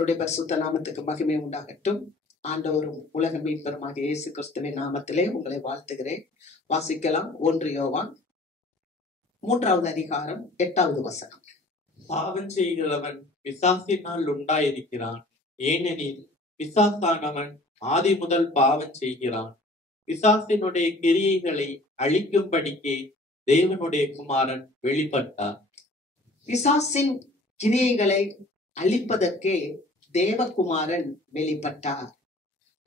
கர்த்தருடைய பரிசுத்த நாமத்துக்கு மகிமை உண்டாகட்டும். ஆண்டவரும் உலக மீட்பருமாக இயேசு கிறிஸ்துவின் நாமத்திலே உங்களை வாழ்த்துகிறேன். வாசிக்கலாம். 1 யோவான் 3வது அதிகாரம் 8வது வசனம். பாவம் செய்கிறவன் பிசாசினால் உண்டாயிருக்கிறான், ஏனெனில் பிசாசானவன் ஆதி முதல் பாவம் செய்கிறான். பிசாசினுடைய கிரியைகளை அழிக்கும்படிக்கே தேவனுடைய குமாரன் வெளிப்பட்டார். பிசாசின் கிரியைகளை அழிப்பதற்கே தேவகுமாரன் வெளிப்பட்டார்.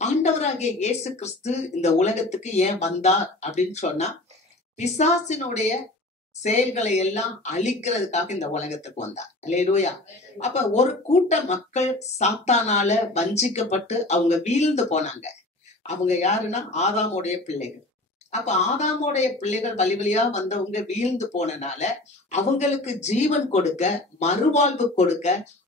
ஆண்டவராகிய இயேசு கிறிஸ்து இந்த உலகத்துக்கு ஏன் வந்தார் அப்படின்னு சொன்னா, பிசாசினுடைய செயல்களை எல்லாம் அழிக்கிறதுக்காக இந்த உலகத்துக்கு வந்தார். அல்லேலூயா. அப்ப ஒரு கூட்ட மக்கள் சாத்தானால வஞ்சிக்கப்பட்டு அவங்க வீழ்ந்து போனாங்க. அவங்க யாருன்னா ஆதாமுடைய பிள்ளைகள். அப்ப ஆதாமுடைய பிள்ளைகள் வழி வழியா வந்தவங்க வீழ்ந்து போனனால அவங்களுக்கு ஜீவன் கொடுக்க, மறுவாழ்வு கொடுக்க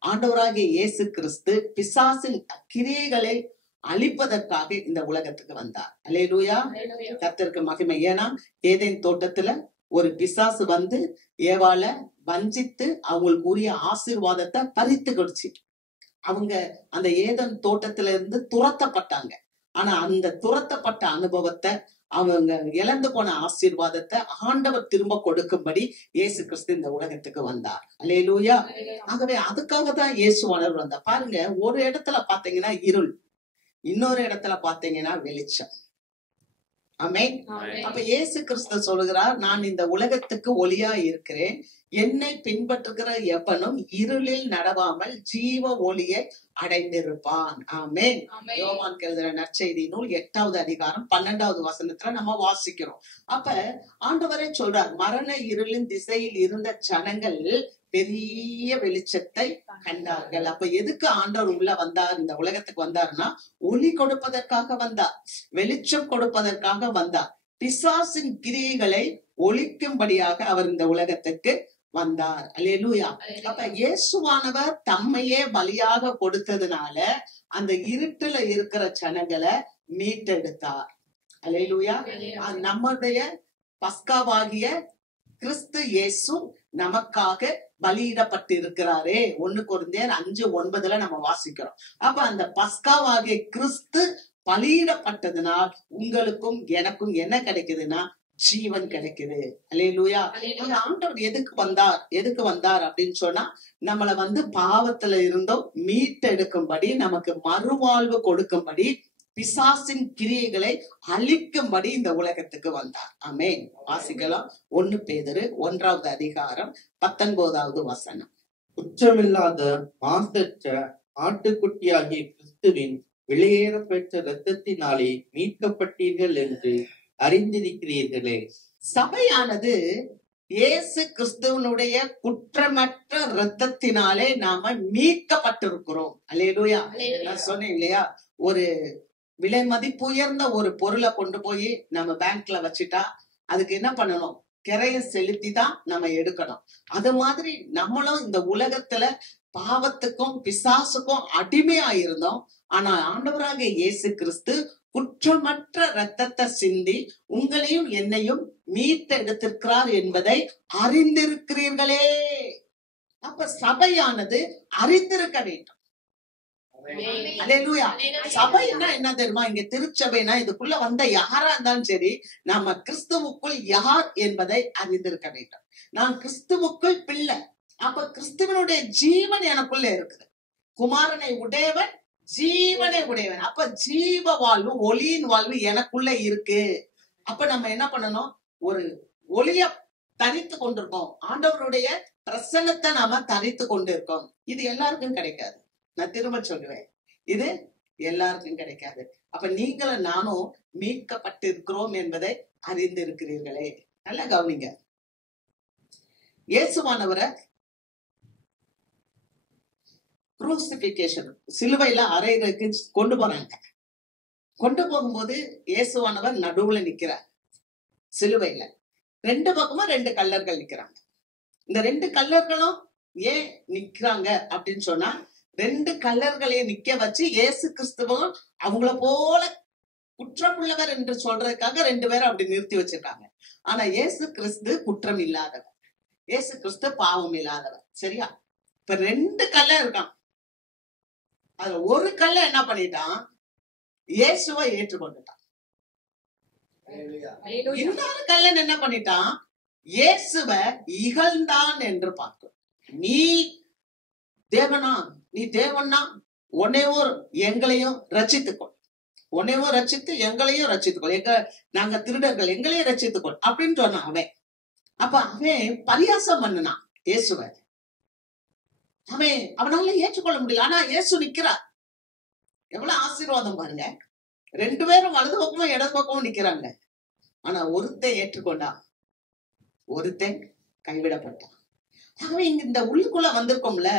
ஆண்டவராகிய இயேசு கிறிஸ்து பிசாசின் கிரியைகளை அழிப்பதற்காக இந்த உலகத்துக்கு வந்தார். அல்லேலூயா. கர்த்தருக்கு மகிமை. ஏன்னா ஏதேன் தோட்டத்துல ஒரு பிசாசு வந்து ஏவாள வஞ்சித்து அவங்களுக்கு உரிய ஆசீர்வாதத்தை பறித்து கொடுச்சு. அவங்க அந்த ஏதேன் தோட்டத்துல இருந்து துரத்தப்பட்டாங்க. ஆனா அந்த துரத்தப்பட்ட அனுபவத்தை, அவங்க இழந்து போன ஆசீர்வாதத்தை ஆண்டவர் திரும்ப கொடுக்கும்படி இயேசு கிறிஸ்து இந்த உலகத்துக்கு வந்தார். அல்லேலூயா. ஆகவே அதுக்காக தான் இயேசுவானவர் வந்தார். பாருங்க, ஒரு இடத்துல பாத்தீங்கன்னா இருள், இன்னொரு இடத்துல பாத்தீங்கன்னா வெளிச்சம். ஆமென். அப்ப இயேசு கிறிஸ்து சொல்லுகிறார், நான் இந்த உலகத்துக்கு ஒளியா இருக்கிறேன், என்னை பின்பற்றுகிற எவனும் இருளில் நடவாமல் ஜீவ ஒளியை அடைந்திருப்பான். ஆமென். யோவான் எழுதின நற்செய்தி நூல் 8வது அதிகாரம் 12வது வசனத்துல நம்ம வாசிக்கிறோம். அப்ப ஆண்டவரே சொல்றார், மரண இருளின் திசையில் இருந்த ஜனங்கள் பெரிய வெளிச்சத்தை கண்டார்கள். அப்ப எதுக்கு ஆண்டவர் உள்ள வந்தார், இந்த உலகத்துக்கு வந்தாருன்னா ஒளி கொடுப்பதற்காக வந்தார், வெளிச்சம் கொடுப்பதற்காக வந்தார். பிசாசின் கிரியைகளை ஒழிக்கும்படியாக அவர் இந்த உலகத்துக்கு வந்தார். அல்லேலூயா. அப்ப இயேசுவானவர் தம்மையே பலியாக கொடுத்ததுனால அந்த இருட்டுல இருக்கிற ஜனங்களை மீட்டெடுத்தார். அல்லேலூயா. நம்முடைய பஸ்காவாகிய கிறிஸ்து இயேசு நமக்காக பலியிடப்பட்டு இருக்கிறாரே. 1 கொரிந்தியர் 5:9 நம்ம வாசிக்கிறோம். அப்ப அந்த பஸ்காவாகிய கிறிஸ்து பலியிடப்பட்டதுனால் உங்களுக்கும் எனக்கும் என்ன கிடைக்குதுன்னா ஜீவன் கிடைக்குது. அல்லேலூயா. ஆண்டவர் எதுக்கு வந்தார் அப்படின்னு சொன்னா, நம்மளை வந்து பாவத்துல இருந்தோம் மீட்டெடுக்கும்படி, நமக்கு மறுவாழ்வு கொடுக்கும்படி, பிசாசின் கிரியைகளை அழிக்கும்படி இந்த உலகத்துக்கு வந்தார். ஆமென். வாசிக்கலாம். 1 பேதுரு 1வது அதிகாரம் 19வது வசனம். குற்றமில்லாத மாசற்ற ஆட்டுக்குட்டியாகிய கிறிஸ்துவின் வெளியேற பெற்ற இரத்தத்தினாலே மீட்கப்பட்டீர்கள் என்று அறிந்திருக்கிறீர்களே. சபையானது இயேசு கிறிஸ்துவனுடைய குற்றமற்ற இரத்தத்தினாலே நாம மீட்கப்பட்டிருக்கிறோம். அல்லேலூயா. நான் சொன்னேன் இல்லையா, ஒரு விலை மதிப்பு உயர்ந்த ஒரு பொருளை கொண்டு போய் நம்ம பேங்க்ல வச்சுட்டா அதுக்கு என்ன பண்ணணும், கிரைய செலுத்தி தான் நம்ம எடுக்கணும். அது மாதிரி நம்மளும் இந்த உலகத்துல பாவத்துக்கும் பிசாசுக்கும் அடிமையா இருந்தோம். ஆனா ஆண்டவராகிய இயேசு கிறிஸ்து குற்றமற்ற இரத்தத்தை சிந்தி உங்களையும் என்னையும் மீட்டெடுத்திருக்கிறார் என்பதை அறிந்திருக்கிறீர்களே. அப்ப சபையானது அறிந்திருக்க வேண்டும். அல்லேலூயா. சபைன்னா என்ன தெரியுமா, இங்க திருச்சபைனா இதுக்குள்ள வந்த யாரா இருந்தாலும் சரி, நாம கிறிஸ்துவுக்குள் யார் என்பதை அறிந்திருக்க வேண்டும். நான் கிறிஸ்துவுக்குள் பிள்ளை. அப்ப கிறிஸ்துவனுடைய ஜீவன் எனக்குள்ள இருக்குது. குமாரனை உடையவன் ஜீவனை உடையவன். அப்ப ஜீவ வாழ்வு, ஒளியின் வாழ்வு எனக்குள்ள இருக்கு. அப்ப நம்ம என்ன பண்ணணும், ஒரு ஒளிய தரித்து கொண்டிருக்கோம். ஆண்டவருடைய பிரசன்னத்தை நாம தரித்து கொண்டு இருக்கோம். இது எல்லாருக்கும் கிடைக்காது. நான் திரும்ப சொல்லுவேன், இது எல்லாருக்கும் கிடைக்காது. அப்ப நீங்களும் நானும் மீட்கப்பட்டு இருக்கிறோம் என்பதை அறிந்து இருக்கிறீர்களே. நல்லா கவனிங்க. இயேசுவானவரை குரூசிபிகேஷன், சிலுவையில அறையிறதுக்கு கொண்டு போறாங்க. கொண்டு போகும்போது இயேசுவானவர் நடுவுல நிக்கிறார். சிலுவையில 2 பக்கமும் 2 கல்லர்கள் நிக்கிறாங்க. இந்த 2 கல்லர்களும் ஏன் நிக்கிறாங்க அப்படின்னு சொன்னா, 2 கல்லர்களையும் நிக்க வச்சு இயேசு கிறிஸ்துவும் அவங்கள போல குற்றமுள்ளவர் என்று சொல்றதுக்காக 2 பேரும் அப்படி நிறுத்தி வச்சிருக்காங்க. ஆனா இயேசு கிறிஸ்து குற்றம் இல்லாதவர், இயேசு கிறிஸ்து பாவம் இல்லாதவர். சரியா? இப்ப 2 கல்லர் இருக்கான். அதுல ஒரு கல்ல என்ன பண்ணிட்டான், இயேசுவை ஏற்றுக்கொண்டுட்டான். இன்னொரு கல்லன் என்ன பண்ணிட்டான், இயேசுவை இகழ்ந்தான் என்று பார்க்கும். நீ தேவனா, நீ தேவனா, உன்னையும் எங்களையும் ரட்சித்துக்கொள், உன்னையும் ரட்சித்து எங்களையும் ரட்சித்துக்கொள், நாங்க திருடர்கள், எங்களையும் ரட்சித்துக்கொள் அப்படின்னு சொன்னான் அவன். அப்ப அவன் பரியாசம் பண்ணனான் இயேசுவை. அவனால ஏற்றுக்கொள்ள முடியல. ஆனா இயேசு நிக்கிறார். எவ்வளவு ஆசீர்வாதம் பாருங்க. 2 பேரும் வலது பக்கமும் இடது பக்கமும் நிக்கிறாங்க. ஆனா ஒருத்தன் ஏற்றுக்கொண்டான், ஒருத்தன் கைவிடப்பட்டான். ஆகவே இங்க இந்த உள்ளுக்குள்ள வந்திருக்கோம்ல,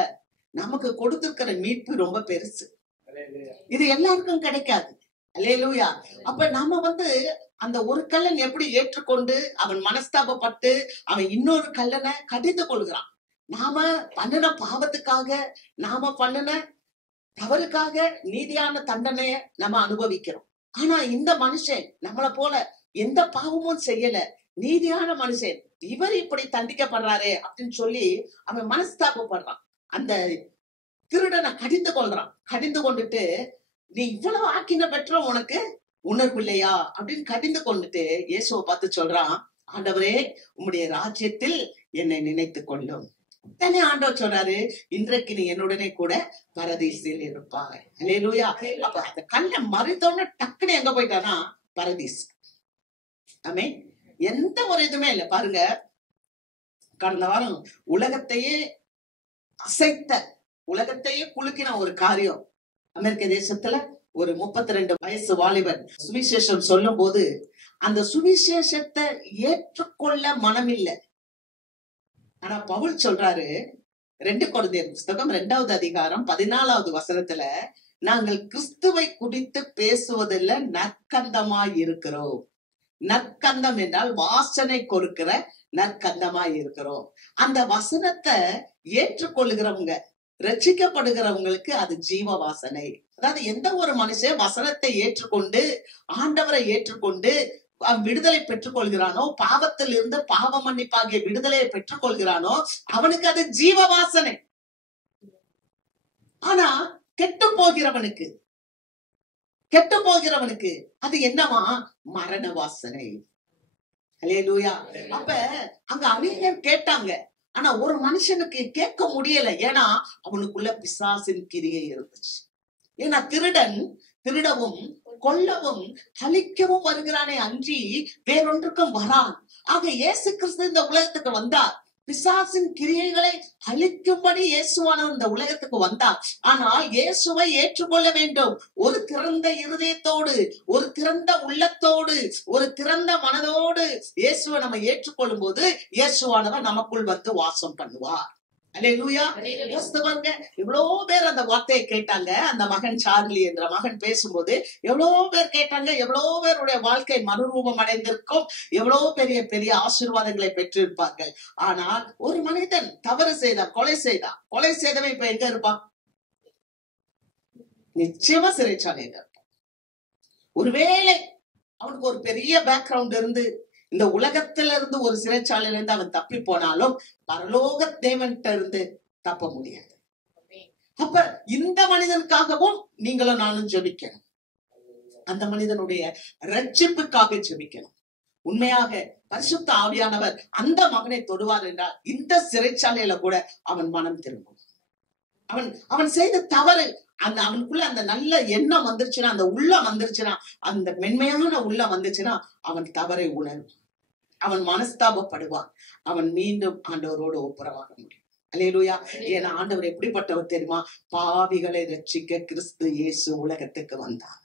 நமக்கு கொடுத்திருக்கிற மீட்பு ரொம்ப பெருசு. இது எல்லாருக்கும் கிடைக்காது. அல்லேலூயா. அப்ப நாம அந்த ஒரு கல்லன் எப்படி ஏற்றுக்கொண்டு அவன் மனஸ்தாபப்பட்டு அவன் இன்னொரு கல்லனை கடிந்து கொள்கிறான். நாம பண்ணின பாவத்துக்காக, நாம பண்ணின தவறுக்காக நீதியான தண்டனைய நம்ம அனுபவிக்கிறோம். ஆனா இந்த மனுஷன் நம்மளை போல எந்த பாவமும் செய்யல, நீதியான மனுஷன், இவர் இப்படி தண்டிக்கப்படுறாரே அப்படின்னு சொல்லி அவன் மனஸ்தாபப்படுறான். அந்த திருடனை கடிந்து கொள்றான். கடிந்து கொண்டுட்டு, நீ இவ்வளவு ஆக்கின பெற்ற உனக்கு உணர்வு இல்லையா அப்படின்னு கடிந்து கொண்டுட்டு இயேசுவை பார்த்து சொல்றான், ஆண்டவரே உம்முடைய ராஜ்யத்தில் என்னை நினைத்து கொள்ளும். தானே ஆண்டவர் சொல்றாரு, இன்றைக்கு நீ என்னுடனே கூட பரதீசில் இருப்பாய். அல்லேலூயா. அப்ப அந்த கல்லை மறித்தோன்னு டக்குன்னு எங்க போயிட்டானா, பரதீஸ். ஆமே. எந்த ஒரு இதுவுமே இல்லை பாருங்க. கடந்த வாரம் உலகத்தையே அசைத்த, உலகத்தையே குலுக்கின ஒரு காரியம். அமெரிக்க தேசத்துல ஒரு 32 வயசு வாலிபன் சுவிசேஷம் சொல்லும் போது அந்த சுவிசேஷத்தை ஏற்றுக்கொள்ள மனம் இல்லை. ஆனா பவுல் சொல்றாரு, 2 கொரிந்தியர் புஸ்தகம் 2வது அதிகாரம் 14வது வசனத்துல, நாங்கள் கிறிஸ்துவை குறித்து பேசுவதில் நற்கந்தமாய் இருக்கிறோம். நற்கந்தம் என்றால் வாசனை கொடுக்கிற நற்கந்தமாய் இருக்கிறோம். அந்த வசனத்தை ஏற்றுக்கொள்ளுகிறவங்க, ரட்சிக்கப்படுகிறவங்களுக்கு அது ஜீவ வாசனை. அதாவது எந்த ஒரு மனுஷன் வசனத்தை ஏற்றுக்கொண்டு ஆண்டவரை ஏற்றுக்கொண்டு விடுதலை பெற்றுக் கொள்கிறானோ, பாவத்தில் இருந்து பாவ மன்னிப்பாகிய விடுதலையை பெற்றுக் கொள்கிறானோ, அவனுக்கு அது ஜீவ வாசனை. ஆனா கெட்டு போகிறவனுக்கு அது என்னவா, மரண வாசனை. அல்லேலூயா. அப்ப அங்க அநேகர் கேட்டாங்க. ஆனா ஒரு மனுஷனுக்கு கேட்க முடியல. ஏன்னா அவனுக்குள்ள பிசாசின் கிரியை இருந்துச்சு. ஏன்னா திருடன் திருடவும் கொல்லவும் அழிக்கவும் வருகிறானே அன்றி வேறொன்றுக்கும் வரான். ஆக இயேசு கிறிஸ்து இந்த உலகத்துக்கு வந்தார். பிசாசின் கிரியைகளை அழிக்கும்படி இயேசுவானவர் இந்த உலகத்துக்கு வந்தார். ஆனால் இயேசுவை ஏற்றுக்கொள்ள வேண்டும். ஒரு திறந்த இருதயத்தோடு, ஒரு திறந்த உள்ளத்தோடு, ஒரு திறந்த மனதோடு இயேசுவை நம்ம ஏற்றுக்கொள்ளும் போது இயேசுவானவர் நமக்குள் வாசம் பண்ணுவார். அல்லேலூயா. பாருங்க, எவ்வளவு பேர் அந்த வார்த்தையை கேட்டாங்க. அந்த மகன் சார்லி என்ற மகன் பேசும்போது எவ்வளவு பேர் கேட்டாங்க. எவ்வளவு பேருடைய வாழ்க்கை மறுரூபம் அடைந்திருக்கும். எவ்வளவு பெரிய பெரிய ஆசீர்வாதங்களை பெற்றிருப்பார்கள். ஆனால் ஒரு மனிதன் தவறு செய்தான், கொலை செய்தவன் இப்ப எங்க இருப்பான்? நிச்சயமா சிறைச்சாலையில இருப்பான். ஒருவேளை அவனுக்கு ஒரு பெரிய பேக்ரவுண்ட் இருந்து இந்த உலகத்தில இருந்து ஒரு சிறைச்சாலையில இருந்து அவன் தப்பி போனாலும் பரலோக தேவன்கிட்ட இருந்து தப்ப முடியாது. அப்ப இந்த மனிதனுக்காகவும் நீங்களும் நானும் ஜெபிக்கணும். அந்த மனிதனுடைய ரட்சிப்புக்காக ஜெபிக்கணும். உண்மையாக பரிசுத்த ஆவியானவர் அந்த மகனை தொடுவார் என்றால் இந்த சிறைச்சாலையில கூட அவன் மனம் திரும்பும். அவன் செய்த தவறு, அந்த அவனுக்குள்ள அந்த நல்ல எண்ணம் வந்துருச்சுன்னா, அந்த உள்ளம் வந்துருச்சுன்னா, அந்த மென்மையான உள்ளம் வந்துச்சுன்னா அவன் தவறை உணரும். அவன் மனஸ்தாபப்படுவான். அவன் மீண்டும் ஆண்டவரோடு ஒப்புரவாக முடியும். அல்லேலூயா. ஏன்னா ஆண்டவர் எப்படிப்பட்டவர் தெரியுமா? பாவிகளை ரட்சிக்க கிறிஸ்து இயேசு உலகத்துக்கு வந்தார்.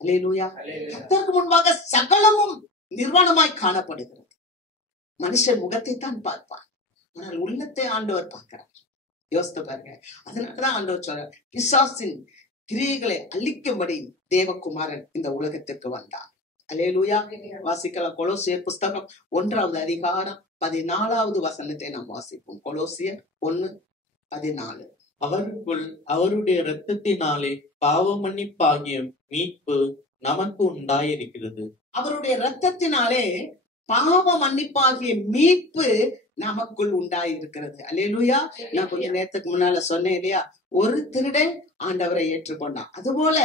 அல்லேலூயா. கர்த்தருக்கு முன்பாக சகலமும் நிர்வாணமாய் காணப்படுகிறது. மனுஷன் முகத்தை தான் பார்ப்பான், ஆனால் உள்ளத்தை ஆண்டவர் பார்க்கிறார். யோசித்து பாருங்க. அதனாலதான் ஆண்டவர் சொல்றார், பிசாசின் கிரியைகளை அழிக்கும்படி தேவகுமாரன் இந்த உலகத்திற்கு வந்தார். அல்லேலூயா. வாசிக்கலாம். கொலோசியர் புஸ்தகம் 1வது அதிகாரம் 14வது வசனத்தை நாம் வாசிப்போம். கொலோசியர் 1:14. அவருக்குள் அவருடைய இரத்தத்தினாலே பாவ மன்னிப்பாகிய மீட்பு நமக்கு உண்டாயிருக்கிறது. அவருடைய இரத்தத்தினாலே பாவ மன்னிப்பாகிய மீட்பு நமக்குள் உண்டாயிருக்கிறது. அல்லேலூயா. நான் கொஞ்ச நேரத்துக்கு முன்னால சொன்னேன் இல்லையா, ஒரு திருடன் ஆண்டவரை ஏற்றுக்கொண்டான். அதுபோல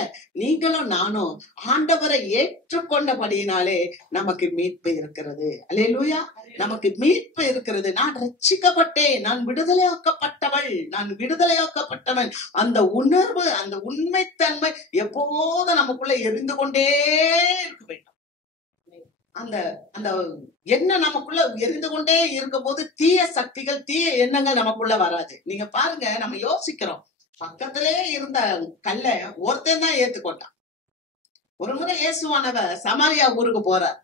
நீங்களும் நானும் ஆண்டவரை ஏற்றுக்கொண்டபடியினாலே நமக்கு மீட்பு இருக்கிறது. அல்லேலூயா. நமக்கு மீட்பு இருக்கிறது. நான் ரட்சிக்கப்பட்டேன், நான் விடுதலையாக்கப்பட்டவள், நான் விடுதலையாக்கப்பட்டவன். அந்த உணர்வு, அந்த உண்மைத்தன்மை எப்போதும் நமக்குள்ள எரிந்து கொண்டே இருக்க வேண்டும். அந்த அந்த எண்ணம் நமக்குள்ள எரிந்து கொண்டே இருக்கும் போது தீய சக்திகள், தீய எண்ணங்கள் நமக்குள்ள வராது. நீங்க பாருங்க, நம்ம யோசிக்கிறோம், பக்கத்திலே இருந்த கல்ல ஒருத்தன் தான் ஏத்துக்கொண்டான். ஒரு முறை இயேசுவானவர் சமாரியா ஊருக்கு போறார்.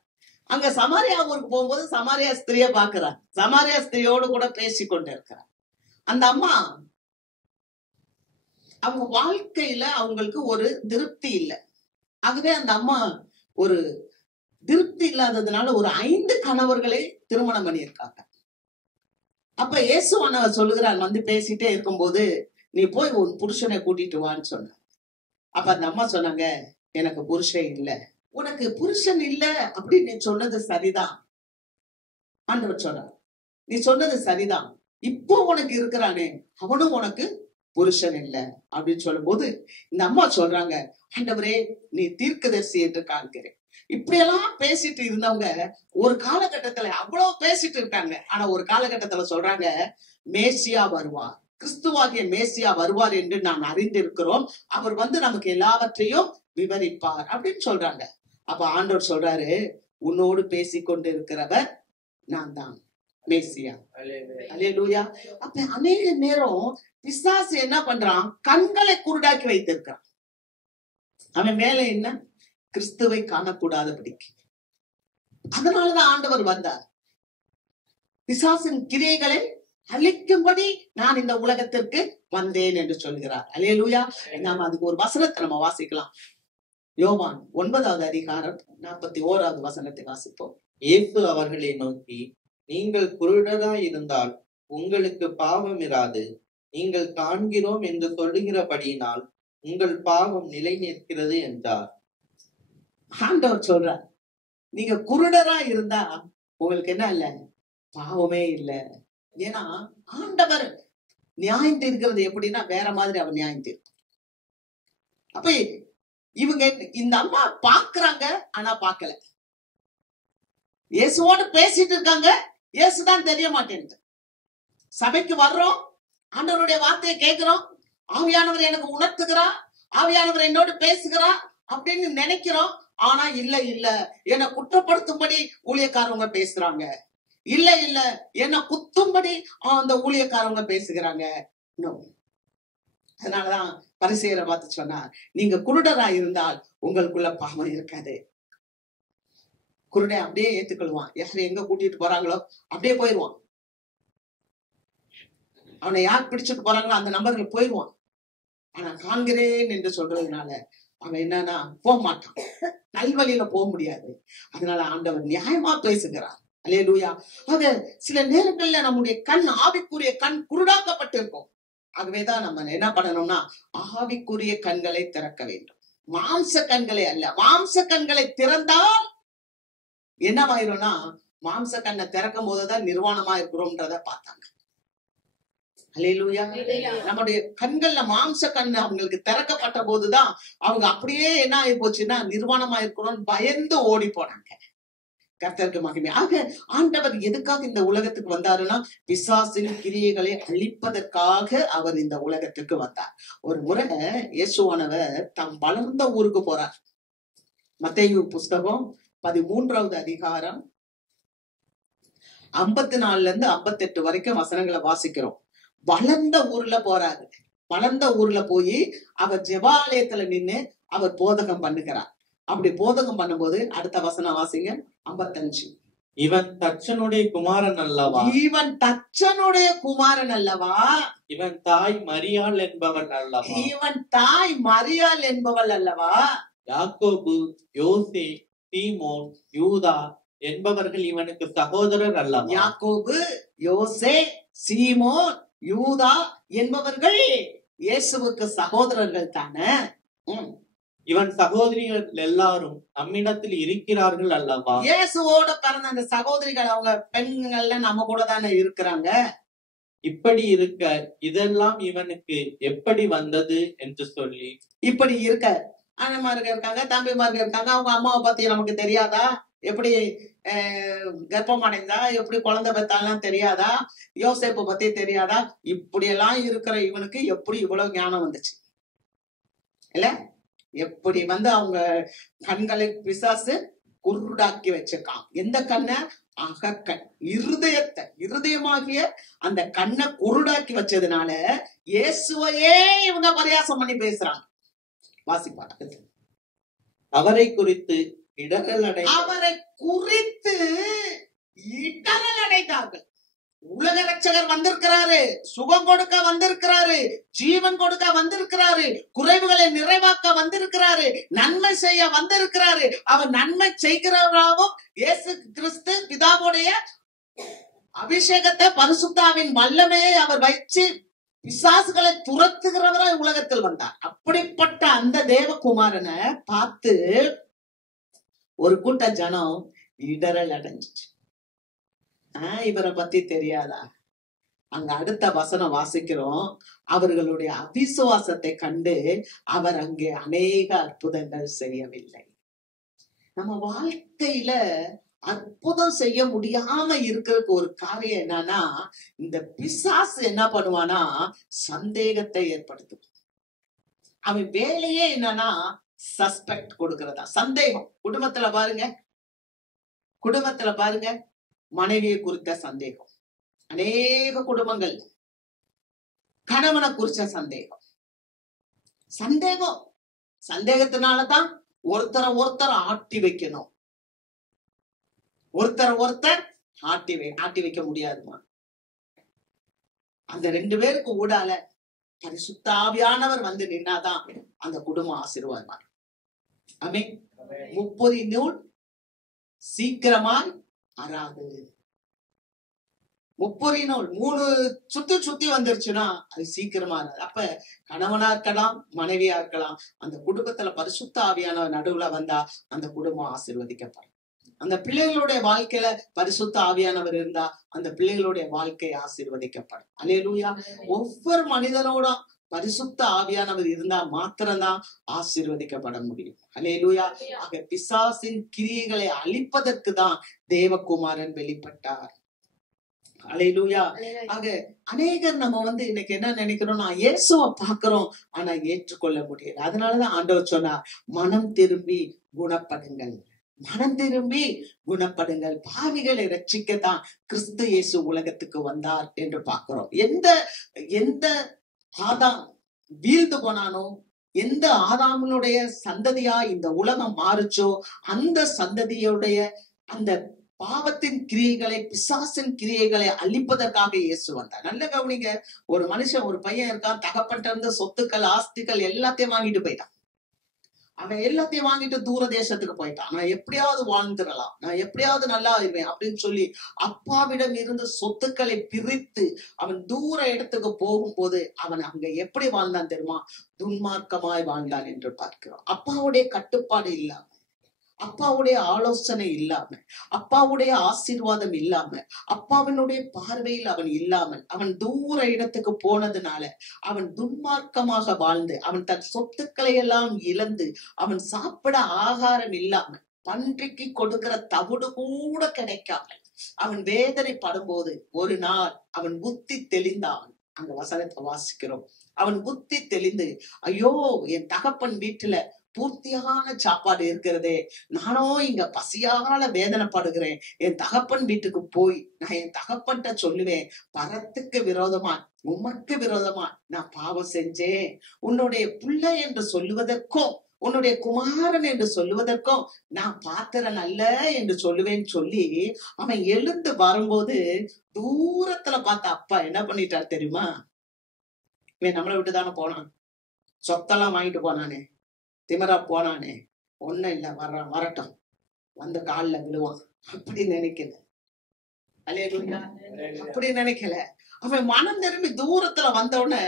அங்க சமாரியா ஊருக்கு போகும்போது சமாரியா ஸ்திரிய பாக்குறார். சமாரியா ஸ்திரியோடு கூட பேசி கொண்டு இருக்கிறார். அந்த அம்மா அவங்க வாழ்க்கையில அவங்களுக்கு ஒரு திருப்தி இல்லை. ஆகவே அந்த அம்மா ஒரு திருப்தி இல்லாததுனால ஒரு 5 கணவர்களை திருமணம் பண்ணியிருக்காங்க. அப்ப இயேசுவானவர் சொல்லுகிறார், வந்து பேசிட்டே இருக்கும்போது, நீ போய் உன் புருஷனை கூட்டிட்டு வான்னு சொன்ன. அப்ப அந்த அம்மா சொன்னாங்க, எனக்கு புருஷன் இல்ல. உனக்கு புருஷன் இல்ல அப்படின்னு நீ சொன்னது சரிதான். ஆண்டவர் சொன்னார், நீ சொன்னது சரிதான். இப்போ உனக்கு இருக்கிறானே அவனும் உனக்கு புருஷன் இல்ல அப்படின்னு சொல்லும் போது இந்த அம்மா சொல்றாங்க, ஆண்டவரே நீ தீர்க்கதரிசி என்று காண்கிறேன். இப்படியெல்லாம் பேசிட்டு இருந்தவங்க ஒரு காலகட்டத்துல அவ்வளவு பேசிட்டு இருக்காங்க. ஆனா ஒரு காலகட்டத்துல சொல்றாங்க, மேசியா வருவார், கிறிஸ்துவாகிய மேசியா வருவார் என்று நான் அறிந்திருக்கிறோம். அவர் வந்து நமக்கு எல்லாவற்றையும் விவரிப்பார் அப்படின்னு சொல்றாங்க. அப்ப ஆண்டவர் சொல்றாரு, உன்னோடு பேசிக்கொண்டு இருக்கிறவர் நான் தான் மேசியா. அல்லேலூயா. அப்ப அநேக நேரம் பிசாசு என்ன பண்றான், கண்களை குருடாக்கி வைத்திருக்கிறான். அவன் வேலை என்ன, கிறிஸ்துவை காணக்கூடாதபடிக்கு. அதனாலதான் ஆண்டவர் வந்தார், பிசாசின் கிரியைகளை அழிக்கும்படி நான் இந்த உலகத்திற்கு வந்தேன் என்று சொல்கிறார். அல்லேலூயா. நாம அதுக்கு ஒரு வசனத்தை நம்ம வாசிக்கலாம். யோவான் 9வது அதிகாரம் 41வது வசனத்தை வாசிப்போம். இயேசு அவர்களை நோக்கி, நீங்கள் குருடராய் இருந்தால் உங்களுக்கு பாவம் இராது. நீங்கள் காண்கிறோம் என்று சொல்லுகிறபடியினால் உங்கள் பாவம் நிலை நிற்கிறது என்றார். ஆண்டவர் சொல்றார், நீங்க குருடரா இருந்தா உங்களுக்கு என்ன இல்ல, பாவமே இல்ல. ஏன்னா ஆண்டவர் நியாயம் தீர்க்கிறது எப்படின்னா வேற மாதிரி அவர் நியாயம் தீர்க்கும். அப்ப இவங்க இந்த அம்மா பாக்குறாங்க, ஆனா பாக்கல. இயேசுவோடு பேசிட்டு இருக்காங்க, இயேசுதான் தெரிய மாட்டேன். சபைக்கு வர்றோம், ஆண்டவருடைய வார்த்தையை கேட்கிறோம், ஆவியானவர் எனக்கு உணர்த்துகிறார், ஆவியானவர் என்னோடு பேசுகிறார் அப்படின்னு நினைக்கிறோம். ஆனா இல்ல இல்ல, என்னை குற்றப்படுத்தும்படி ஊழியக்காரவங்க பேசுறாங்க, இல்ல இல்ல என்ன குத்தும்படி அந்த ஊழியக்காரவங்க பேசுகிறாங்க. அதனாலதான் பரிசேயரை பார்த்து சொன்னார், நீங்க குருடரா இருந்தால் உங்களுக்குள்ள பாவம் இருக்காது. குருடை அப்படியே ஏத்துக்கொள்வான், யாரு எங்க கூட்டிட்டு போறாங்களோ அப்படியே போயிருவான். அவனை யார் பிடிச்சிட்டு போறாங்களோ அந்த நம்பர்கள் போயிருவான். ஆனா காண்கிறேன் என்று சொல்றதுனால அவன் என்னன்னா போக மாட்டான், நல்வழியில போக முடியாது. அதனால ஆண்டவர் நியாயமா பேசுகிறார். அல்லேலூயா. ஆக சில நேரங்கள்ல நம்முடைய கண், ஆவிக்குரிய கண் குருடாக்கப்பட்டிருக்கும். ஆகவேதான் நம்ம என்ன பண்ணணும்னா ஆவிக்குரிய கண்களை திறக்க வேண்டும், மாம்ச கண்களை அல்ல. மாம்ச கண்களை திறந்தால் என்னவாயிரும்னா, மாம்ச கண்ணை திறக்கும் போதுதான் நிர்வாணமா இருக்கிறோம்ன்றத பார்த்தாங்க. அல்லேலூயா. நம்முடைய கண்கள்ல மாம்ச கண் அவங்களுக்கு திறக்கப்பட்ட போதுதான் அவங்க அப்படியே என்ன ஆகி போச்சுன்னா நிர்வாணமா இருக்கணும்னு பயந்து ஓடி போனாங்க. கர்த்தருக்கு மகிமை. ஆக ஆண்டவர் எதுக்காக இந்த உலகத்துக்கு வந்தாருன்னா, பிசாசின் கிரியைகளை அழிப்பதற்காக அவர் இந்த உலகத்துக்கு வந்தார். ஒரு முறை இயேசுவானவர் தாம் வளர்ந்த ஊருக்கு போறார். மத்தேயு புஸ்தகம் 13வது அதிகாரம் 54ல இருந்து 58 வரைக்கும் வசனங்களை வாசிக்கிறோம். வளர்ந்த ஊர்ல போறாரு. வளர்ந்த ஊர்ல போய் அவர் ஜெபாலயத்துல நின்னு அவர் போதகம் பண்ணுகிறார். அப்படி போதகம் பண்ணும்போது அடுத்த வசனம் வாசிங்க, 55. இவன் தச்சனுடைய குமாரன் அல்லவா, இவன் தச்சனுடைய குமாரன் அல்லவா, இவன் தாய் மரியாள் என்பவள் அல்லவா, இவன் தாய் மரியாள் என்பவள் அல்லவா, யாக்கோபு, யோசே, சீமோன், யூதா என்பவர்கள் இவனுக்கு சகோதரர் அல்லவா. யாக்கோபு, யோசே, சீமோன், யூதா என்பவர்கள் இயேசுவுக்கு சகோதரர்கள் தானே. இவன் சகோதரிகள் எல்லாரும் நம்மிடத்தில் இருக்கிறார்கள் அல்லவா. இயேசுவோட பிறந்த அந்த சகோதரிகள் அவங்க பெண்கள்ல நம்ம கூட தானே இருக்கிறாங்க. இப்படி இருக்க இதெல்லாம் இவனுக்கு எப்படி வந்தது என்று சொல்லி, இப்படி இருக்க அண்ணன்மார்கள் இருக்காங்க, தம்பிமார்கள் இருக்காங்க, அவங்க அம்மாவை பத்தி நமக்கு தெரியாதா? எப்படி கர்ப்பம் அடைந்தா, எப்படி குழந்தை பெத்தாலாம் தெரியாதா? யோசேப்பு பத்தி தெரியாதா? இப்படி எல்லாம் இருக்கிற இவனுக்கு எப்படி இவ்வளவு ஞானம் வந்துச்சு இல்ல? எப்படி வந்து அவங்க கண்களை பிசாசு குருடாக்கி வச்சிருக்கான். எந்த கண்ணை? அகக்கண், இருதயமாகிய அந்த கண்ணை குருடாக்கி வச்சதுனால இயேசுவையே இவங்க பரியாசம் பண்ணி பேசுறாங்க. வாசிப்பாங்க. அவரை குறித்து இடரல் அடைந்தார்கள். உலக ரட்சகர் வந்திருக்கிறாரு, சுகம் கொடுக்க வந்திருக்கிறாரு, ஜீவன் கொடுக்க வந்திருக்கிறாரு, குறைவுகளை நிறைவாக்க வந்திருக்கிறாரு, நன்மை செய்ய வந்திருக்கிறாரு. அவர் நன்மை செய்கிறவராகவும் இயேசு கிறிஸ்து பிதாவுடைய அபிஷேகத்தை, பரிசுத்தாவின் வல்லமையை அவர் வைத்து பிசாசுகளை துரத்துகிறவராய் உலகத்தில் வந்தார். அப்படிப்பட்ட அந்த தேவகுமாரனை பார்த்து ஒரு கூட்ட ஜனம் இடரல் அடைஞ்சிச்சு. இவரை பத்தி தெரியாதா? அங்க அடுத்த வசனம் வாசிக்கிறோம். அவர்களுடைய அவிசுவாசத்தை கண்டு அவர் அங்கே அநேக அற்புதங்கள் செய்யவில்லை. நம்ம வாழ்க்கையில அற்புதம் செய்ய முடியாம இருக்கிறதுக்கு ஒரு காரியம் என்னன்னா, இந்த பிசாசு என்ன பண்ணுவானா, சந்தேகத்தை ஏற்படுத்தும். அவன் வேலையே என்னன்னா சஸ்பெக்ட் கொடுக்கறதா, சந்தேகம். குடும்பத்துல பாருங்க மனைவியை குறித்த சந்தேகம். அநேக குடும்பங்கள் கணவனை குறிச்ச சந்தேகத்தினாலதான் ஒருத்தர் ஆட்டி வைக்கணும். ஒருத்தர் ஆட்டி வைக்க முடியாதுமா. அந்த 2 பேருக்கு ஊடால பரிசுத்த ஆவியானவர் வந்து நின்னாதான் அந்த குடும்பம் ஆசீர்வாதம். ஆமென். 30 நூல் சீக்கிரமாய் அறாது. 30 நூல் 3 சுத்தி வந்துருச்சுன்னா அது சீக்கிரமா அறாது. அப்ப கணவனா இருக்கலாம், மனைவியா இருக்கலாம், அந்த குடும்பத்துல பரிசுத்த ஆவியானவர் நடுவுல வந்தா அந்த குடும்பம் ஆசீர்வதிக்கப்படும். அந்த பிள்ளைகளுடைய வாழ்க்கையில பரிசுத்த ஆவியானவர் இருந்தா அந்த பிள்ளைகளுடைய வாழ்க்கை ஆசீர்வதிக்கப்படும். அல்லேலூயா. ஒவ்வொரு மனிதனோட பரிசுத்த ஆவியானவர் இருந்தா மாத்திரம்தான் ஆசீர்வதிக்கப்பட முடியும். அல்லேலூயா. ஆக பிசாசின் கிரியைகளை அழிப்பதற்கு தான் தேவகுமாரன் வெளிப்பட்டார். அல்லேலூயா. ஆக அநேகர் நம்ம இன்னைக்கு என்ன நினைக்கிறோம், நான் இயேசுவை பார்க்கிறோம் ஆனா ஏற்றுக்கொள்ள முடியல. அதனாலதான் ஆண்டவர் சொன்னார், மனம் திரும்பி குணப்படுங்கள், பாவிகளை ரட்சிக்கத்தான் கிறிஸ்து இயேசு உலகத்துக்கு வந்தார் என்று பார்க்கிறோம். எந்த ஆதாம் வீழ்ந்து போனானோ, எந்த ஆதாமினுடைய சந்ததியா இந்த உலகம் மாறுச்சோ, அந்த சந்ததியுடைய அந்த பாவத்தின் கிரியைகளை, பிசாசின் கிரியைகளை அழிப்பதற்காக இயேசு வந்தார். நல்ல கவனிங்க. ஒரு மனுஷன், ஒரு பையன் இருக்கான், தகப்பன்ட்ட இருந்து சொத்துக்கள், ஆஸ்திகள் எல்லாத்தையும் வாங்கிட்டு போயிட்டான். அவன் எல்லாத்தையும் வாங்கிட்டு தூர தேசத்துக்கு போயிட்டான். நான் எப்படியாவது வாழ்ந்துடலாம், நான் எப்படியாவது நல்லா இருவேன் அப்படின்னு சொல்லி அப்பாவிடம் இருந்து சொத்துக்களை பிரித்து அவன் தூர இடத்துக்கு போகும்போது அவன் அங்க எப்படி வாழ்ந்தான் தெரியுமா? துன்மார்க்கமாய் வாழ்ந்தான் என்று பார்க்கிறோம். அப்பாவுடைய கட்டுப்பாடு இல்லாம, அப்பாவுடைய ஆலோசனை இல்லாம, அப்பாவுடைய ஆசீர்வாதம் இல்லாம, அப்பாவினுடைய பார்வையில் அவன் இல்லாமல் அவன் தூர இடத்துக்கு போனதுனால அவன் துன்மார்க்கமாக வாழ்ந்து அவன் தன் சொத்துக்களை எல்லாம் இழந்து அவன் சாப்பிட ஆகாரம் இல்லாம, பன்றிக்கு கொடுக்கிற தவிடு கூட கிடைக்காம அவன் வேதனை படும்போது ஒரு நாள் அவன் புத்தி தெளிந்தான். அந்த வசனத்தை வாசிக்கிறோம். அவன் புத்தி தெளிந்து, ஐயோ என் தகப்பன் வீட்டுல பூர்த்தியான சாப்பாடு இருக்கிறதே, நானும் இங்க பசியால வேதனைப்படுகிறேன். என் தகப்பன் வீட்டுக்கு போய் நான் என் தகப்பன்ட்ட சொல்லுவேன், பரத்துக்கு விரோதமா, உமக்கு விரோதமா நான் பாவம் செஞ்சேன், உன்னுடைய பிள்ளை என்று சொல்லுவதற்கும் உன்னுடைய குமாரன் என்று சொல்லுவதற்கும் நான் பாத்திரம் அல்ல என்று சொல்லுவேன்னு சொல்லி அவன் எழுந்து வரும்போது தூரத்துல பார்த்த அப்பா என்ன பண்ணிட்டார் தெரியுமா? இவன் நம்மளை விட்டுதானே போனான், சொத்தெல்லாம் வாங்கிட்டு போனானே, திமரா போனானே, ஒன்னும் இல்ல, வரட்டும், வந்து காலில் விழுவான் அப்படி நினைக்கல. அல்லேலூயா. அப்படி நினைக்கல. அவன் மனம் திரும்பி தூரத்துல வந்தவுடனே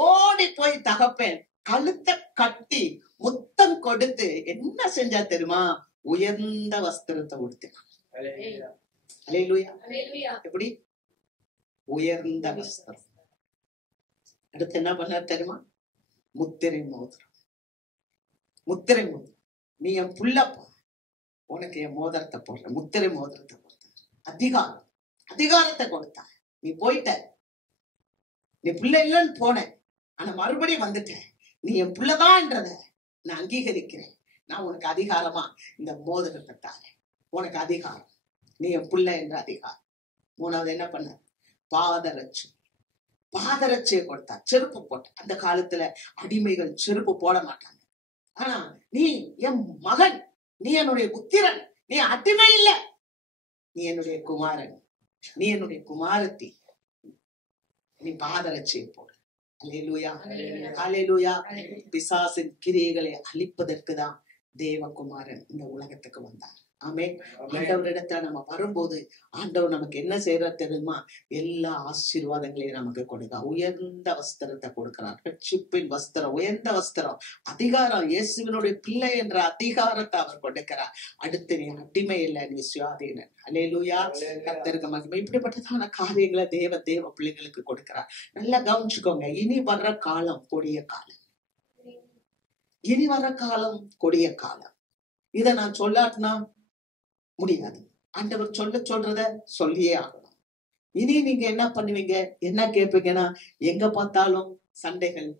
ஓடி போய் தகப்பேன் கழுத்தை கட்டி முத்தம் கொடுத்து என்ன செஞ்சா தெரியுமா? உயர்ந்த வஸ்திரத்தை உடுத்தினான். அல்லேலூயா. எப்படி? உயர்ந்த வஸ்திரம். அடுத்து என்ன பண்ணார் தெரியுமா? முத்திரை மோதிரம். முத்திரை மோதிரம். நீ என் புள்ளப்பா, உனக்கு என் மோதிரத்தை போடுற. முத்திரை மோதிரத்தை கொடுத்த. அதிகாரத்தை கொடுத்த. நீ போயிட்ட, நீ பிள்ளை இல்லைன்னு போன, ஆனா மறுபடியும் வந்துட்ட. நீ என் பிள்ளைதான்றத நான் அங்கீகரிக்கிறேன். நான் உனக்கு அதிகாரமா இந்த மோதிரத்தை தாரேன். உனக்கு அதிகாரம், நீ என் பிள்ளை என்ற அதிகாரம். மூணாவது என்ன பண்ண? பாதரட்சியை கொடுத்தா. செருப்பு போட்ட. அந்த காலத்துல அடிமைகள் செருப்பு போட மாட்டாங்க. ஆனா நீ என் மகன், நீ என்னுடைய புத்திரன், நீ அடிமை இல்ல, நீ என்னுடைய குமாரன், நீ என்னுடைய குமாரத்தி, நீ பாதரட்சியை போடு. அல்லேலூயா, அல்லேலூயா. பிசாசின் கிரியைகளை அழிப்பதற்கு தான் தேவகுமாரன் இந்த உலகத்துக்கு வந்தார். ஆமென். ஆண்டவரிடத்துல நம்ம வரும்போது ஆண்டவர் நமக்கு என்ன செய்யறார் தெரியுமா? எல்லா ஆசீர்வாதங்களையும் நமக்கு கொடுக்க உயர்ந்த வஸ்திரத்தை கொடுக்கிறார். ரட்சிப்பின் வஸ்திரம், உயர்ந்த வஸ்திரம், அதிகாரம், இயேசுவினுடைய பிள்ளை என்ற அதிகாரத்தை அவர் கொடுக்கிறார். அடுத்து நீ அடிமை இல்லை, நீ சுயாதீனன். அல்லேலூயா, கர்த்தருக்கு மகிமை. இப்படிப்பட்டதான காரியங்களை தேவ பிள்ளைகளுக்கு கொடுக்கிறார். நல்லா கவனிச்சுக்கோங்க. இனி வர்ற காலம் கொடிய காலம். இனி வர்ற காலம் கொடிய காலம். இதை நான் சொல்லாட்டினா முடியாது. ஆண்டவர் சொல்றத சொல்லியே ஆகணும். இனி நீங்க என்ன பண்ணுவீங்க, என்ன கேட்பீங்கன்னா, எங்க பார்த்தாலும் சண்டைகள்,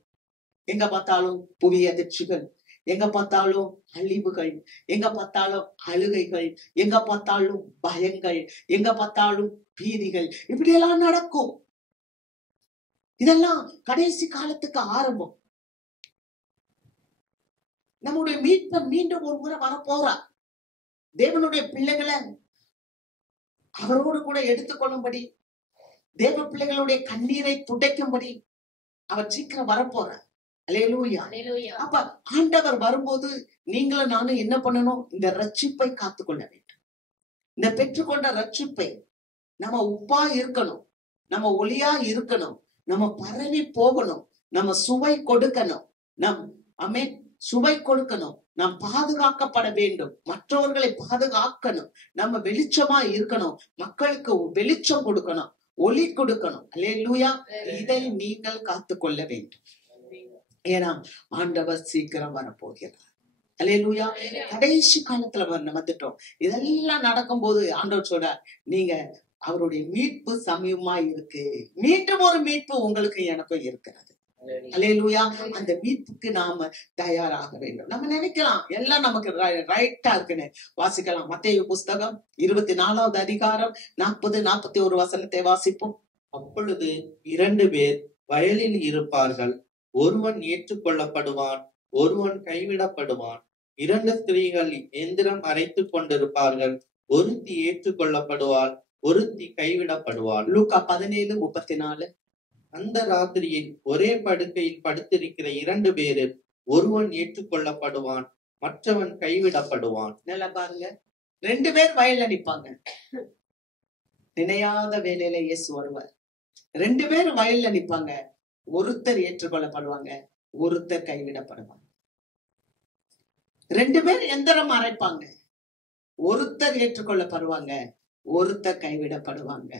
எங்க பார்த்தாலும் புவி அதிர்ச்சிகள், எங்க பார்த்தாலும் அழிவுகள், எங்க பார்த்தாலும் அழுகைகள், எங்க பார்த்தாலும் பயங்கள், எங்க பார்த்தாலும் பீதிகள், இப்படியெல்லாம் நடக்கும். இதெல்லாம் கடைசி காலத்துக்கு ஆரம்பம். நம்முடைய மீட்பர் மீண்டும் ஒரு முறை வரப்போறார். தேவனுடைய பிள்ளைகளை அவரோடு கூட எடுத்துக்கொள்ளும்படி, தேவ பிள்ளைகளுடைய கண்ணீரை துடைக்கும்படி அவர் சீக்கிரம் வரப்போறார். அல்லேலூயா. அப்ப ஆண்டவர் வரும்போது நீங்களும் நானும் என்ன பண்ணணும்? இந்த ரட்சிப்பை காத்துக்கொள்ள வேண்டும். இந்த பெற்றுக்கொண்ட ரட்சிப்பை நம்ம உப்பா இருக்கணும், நம்ம ஒளியா இருக்கணும், நம்ம பரவி போகணும், நம்ம சுவை கொடுக்கணும், சுவை கொடுக்கணும், நாம் பாதுகாக்கப்பட வேண்டும், மற்றவர்களை பாதுகாக்கணும், நம்ம வெளிச்சமா இருக்கணும், மக்களுக்கு வெளிச்சம் கொடுக்கணும், ஒளி கொடுக்கணும். அல்லேலூயா. இதை நீங்கள் காத்துக்கொள்ள வேண்டும். ஏன்னா ஆண்டவர் சீக்கிரம் வரப்போகிறார். அல்லேலூயா. கடைசி காலத்துல வந்துட்டோம். இதெல்லாம் நடக்கும் போது ஆண்டவர் சொல்றார், நீங்க அவருடைய மீட்பு சமயமா இருக்கு. மீண்டும் ஒரு மீட்பு உங்களுக்கு எனக்கும் இருக்கிறது. அல்லேலூயா. அந்த மீட்புக்கு நாம தயாராக வேண்டும். நம்ம நினைக்கலாம் எல்லாம் நமக்கு ரைட்டா இருக்குன்னு. வாசிக்கலாம். மத்தேயு புஸ்தகம் 24வது அதிகாரம் 40-41 வசனத்தை வாசிப்போம். அப்பொழுது 2 பேர் வயலில் இருப்பார்கள், ஒருவன் ஏற்றுக்கொள்ளப்படுவான், ஒருவன் கைவிடப்படுவான். 2 ஸ்திரீகள் எந்திரம் அரைத்துக் கொண்டிருப்பார்கள், ஒருத்தி ஏற்றுக்கொள்ளப்படுவாள், ஒருத்தி கைவிடப்படுவாள். லூக்கா 17:34. அந்த ராத்திரியில் ஒரே படுக்கையில் படுத்திருக்கிற 2 பேரில் ஒருவன் ஏற்றுக்கொள்ளப்படுவான், மற்றவன் கைவிடப்படுவான். நல்லா பாருங்க. 2 பேர் வயல்ல நிப்பாங்க. நினையாத வேலையில இயேசு வருவார். 2 பேர் வயல்ல நிப்பாங்க. ஒருத்தர் ஏற்றுக்கொள்ளப்படுவாங்க, ஒருத்தர் கைவிடப்படுவாங்க. 2 பேர் எந்திரம் அரைப்பாங்க. ஒருத்தர் ஏற்றுக்கொள்ளப்படுவாங்க, ஒருத்தர் கைவிடப்படுவாங்க.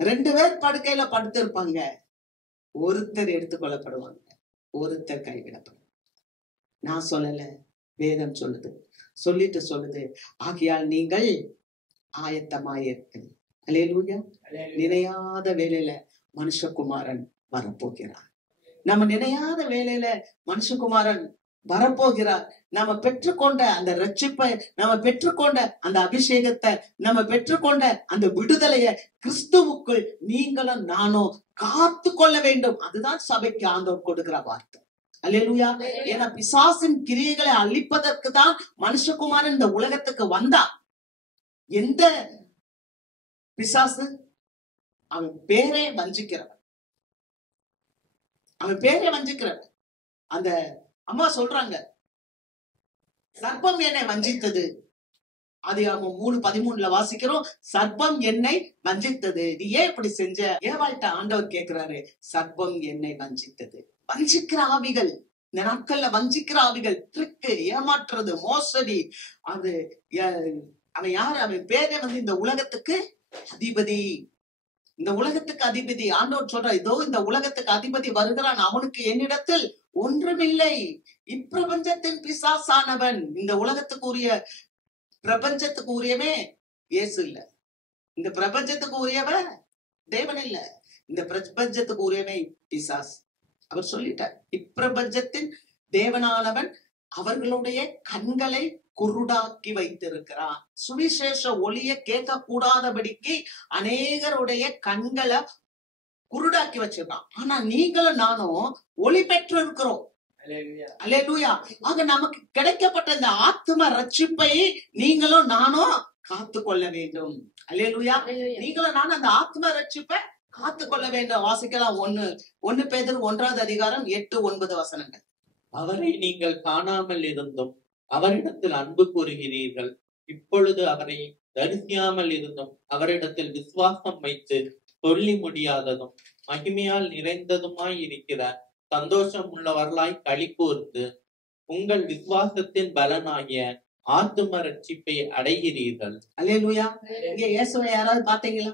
2 பேர் படுக்கையில படுத்திருப்பாங்க. ஒருத்தர் எடுத்துக்கொள்ளப்படுவாங்க, ஒருத்தர் கைவிடப்படுவாங்க. நான் சொல்லல, வேதம் சொல்லுது. சொல்லுது, ஆகையால் நீங்கள் ஆயத்தமாயிருக்க. அல்லேலூயா. நினையாத வேலையில மனுஷகுமாரன் வரப்போகிறார். நம்ம நினையாத வேலையில மனுஷகுமாரன் வரப்போகிறார். நம்ம பெற்றுக்கொண்ட அந்த ரட்சிப்பை, நம்ம பெற்றுக்கொண்ட அந்த அபிஷேகத்தை, நம்ம பெற்றுக்கொண்ட அந்த விடுதலைய கிறிஸ்துவுக்குள் நீங்களும் நானும் காத்து கொள்ள வேண்டும். அதுதான் சபைக்கு ஆண்டவர் கொடுக்கிற வார்த்தை. அல்லேலூயா. ஏன்னா பிசாசின் கிரியைகளை அழிப்பதற்கு தான் மனுஷகுமாரன் இந்த உலகத்துக்கு வந்தான். எந்த பிசாசு? அவன் பேரே வஞ்சிக்கிறவன். அந்த அம்மா சொல்றாங்க, சர்ப்பம் என்னை வஞ்சித்தது. ஆதியாகமம் 3:13 வாசிக்கிறோம். சர்ப்பம் என்னை வஞ்சித்தது. நீ ஏன் இப்படி செஞ்ச? ஏவாள்கிட்ட ஆண்டவர் கேட்கிறாரு, சர்ப்பம் என்னை வஞ்சித்தது. வஞ்சிக்கிற ஆவிகள், இந்த நாட்கள்ல வஞ்சிக்கிற ஆவிகள், ட்ரிக்கு, ஏமாற்றுறது, மோசடி. அது அவன் யாரு? அவன் பேரே இந்த உலகத்துக்கு அதிபதி. இந்த உலகத்துக்கு அதிபதி ஆண்டவர் சொல்ற, இதோ இந்த உலகத்துக்கு அதிபதி வருகிறான், அவனுக்கு என்னிடத்தில் ஒன்றுமில்லை. இப்பிரபஞ்சத்தின் பிசாசானவன். இந்த உலகத்துக்கு உரிய பிரபஞ்சத்துக்கு உரியவே இயேசு இல்ல. இந்த பிரபஞ்சத்துக்கு உரியவன் தேவன் இல்ல. இந்த பிரபஞ்சத்துக்கு உரியவே பிசாஸ். அவர் சொல்லிட்டார், இப்பிரபஞ்சத்தின் தேவனானவன் அவர்களுடைய கண்களை குருடாக்கி வைத்திருக்கிறான். சுவிசேஷ ஒளிய கேட்க கூடாதபடிக்கு அநேகருடைய கண்களை குருடாக்கி வச்சிருக்கான். ஆனா நீங்களும் நானும் ஒளி பெற்று இருக்கிறோம். அல்லேலூயா. ஆக நமக்கு கிடைக்கப்பட்ட இந்த ஆத்தும ரட்சிப்பை நீங்களும் நானும் காத்து கொள்ள வேண்டும். அல்லேலூயா. நீங்களும் நானும் அந்த ஆத்தும ரட்சிப்பை காத்து கொள்ள வேண்டும். வாசிக்கலாம். 1 பேதுரு 1ஆம் அதிகாரம் 8-9 வசனங்கள். அவரை நீங்கள் காணாமல் இருந்தும் அவரிடத்தில் அன்பு கூறுகிறீர்கள். இப்பொழுது அவரை தரிசியாமல் இருந்தும் அவரிடத்தில் விசுவாசம் வைத்து சொல்லி முடியாததும் மகிமையால் நிறைந்ததுமாய் இருக்கிற சந்தோஷம் உள்ளவர்களாய் களி கூர்ந்து உங்கள் விசுவாசத்தின் பலனாகிய ஆத்தும ரட்சிப்பை அடைகிறீர்கள். அல்லேலூயா. இங்க இயேசுவை யாராவது பாத்தீங்களா?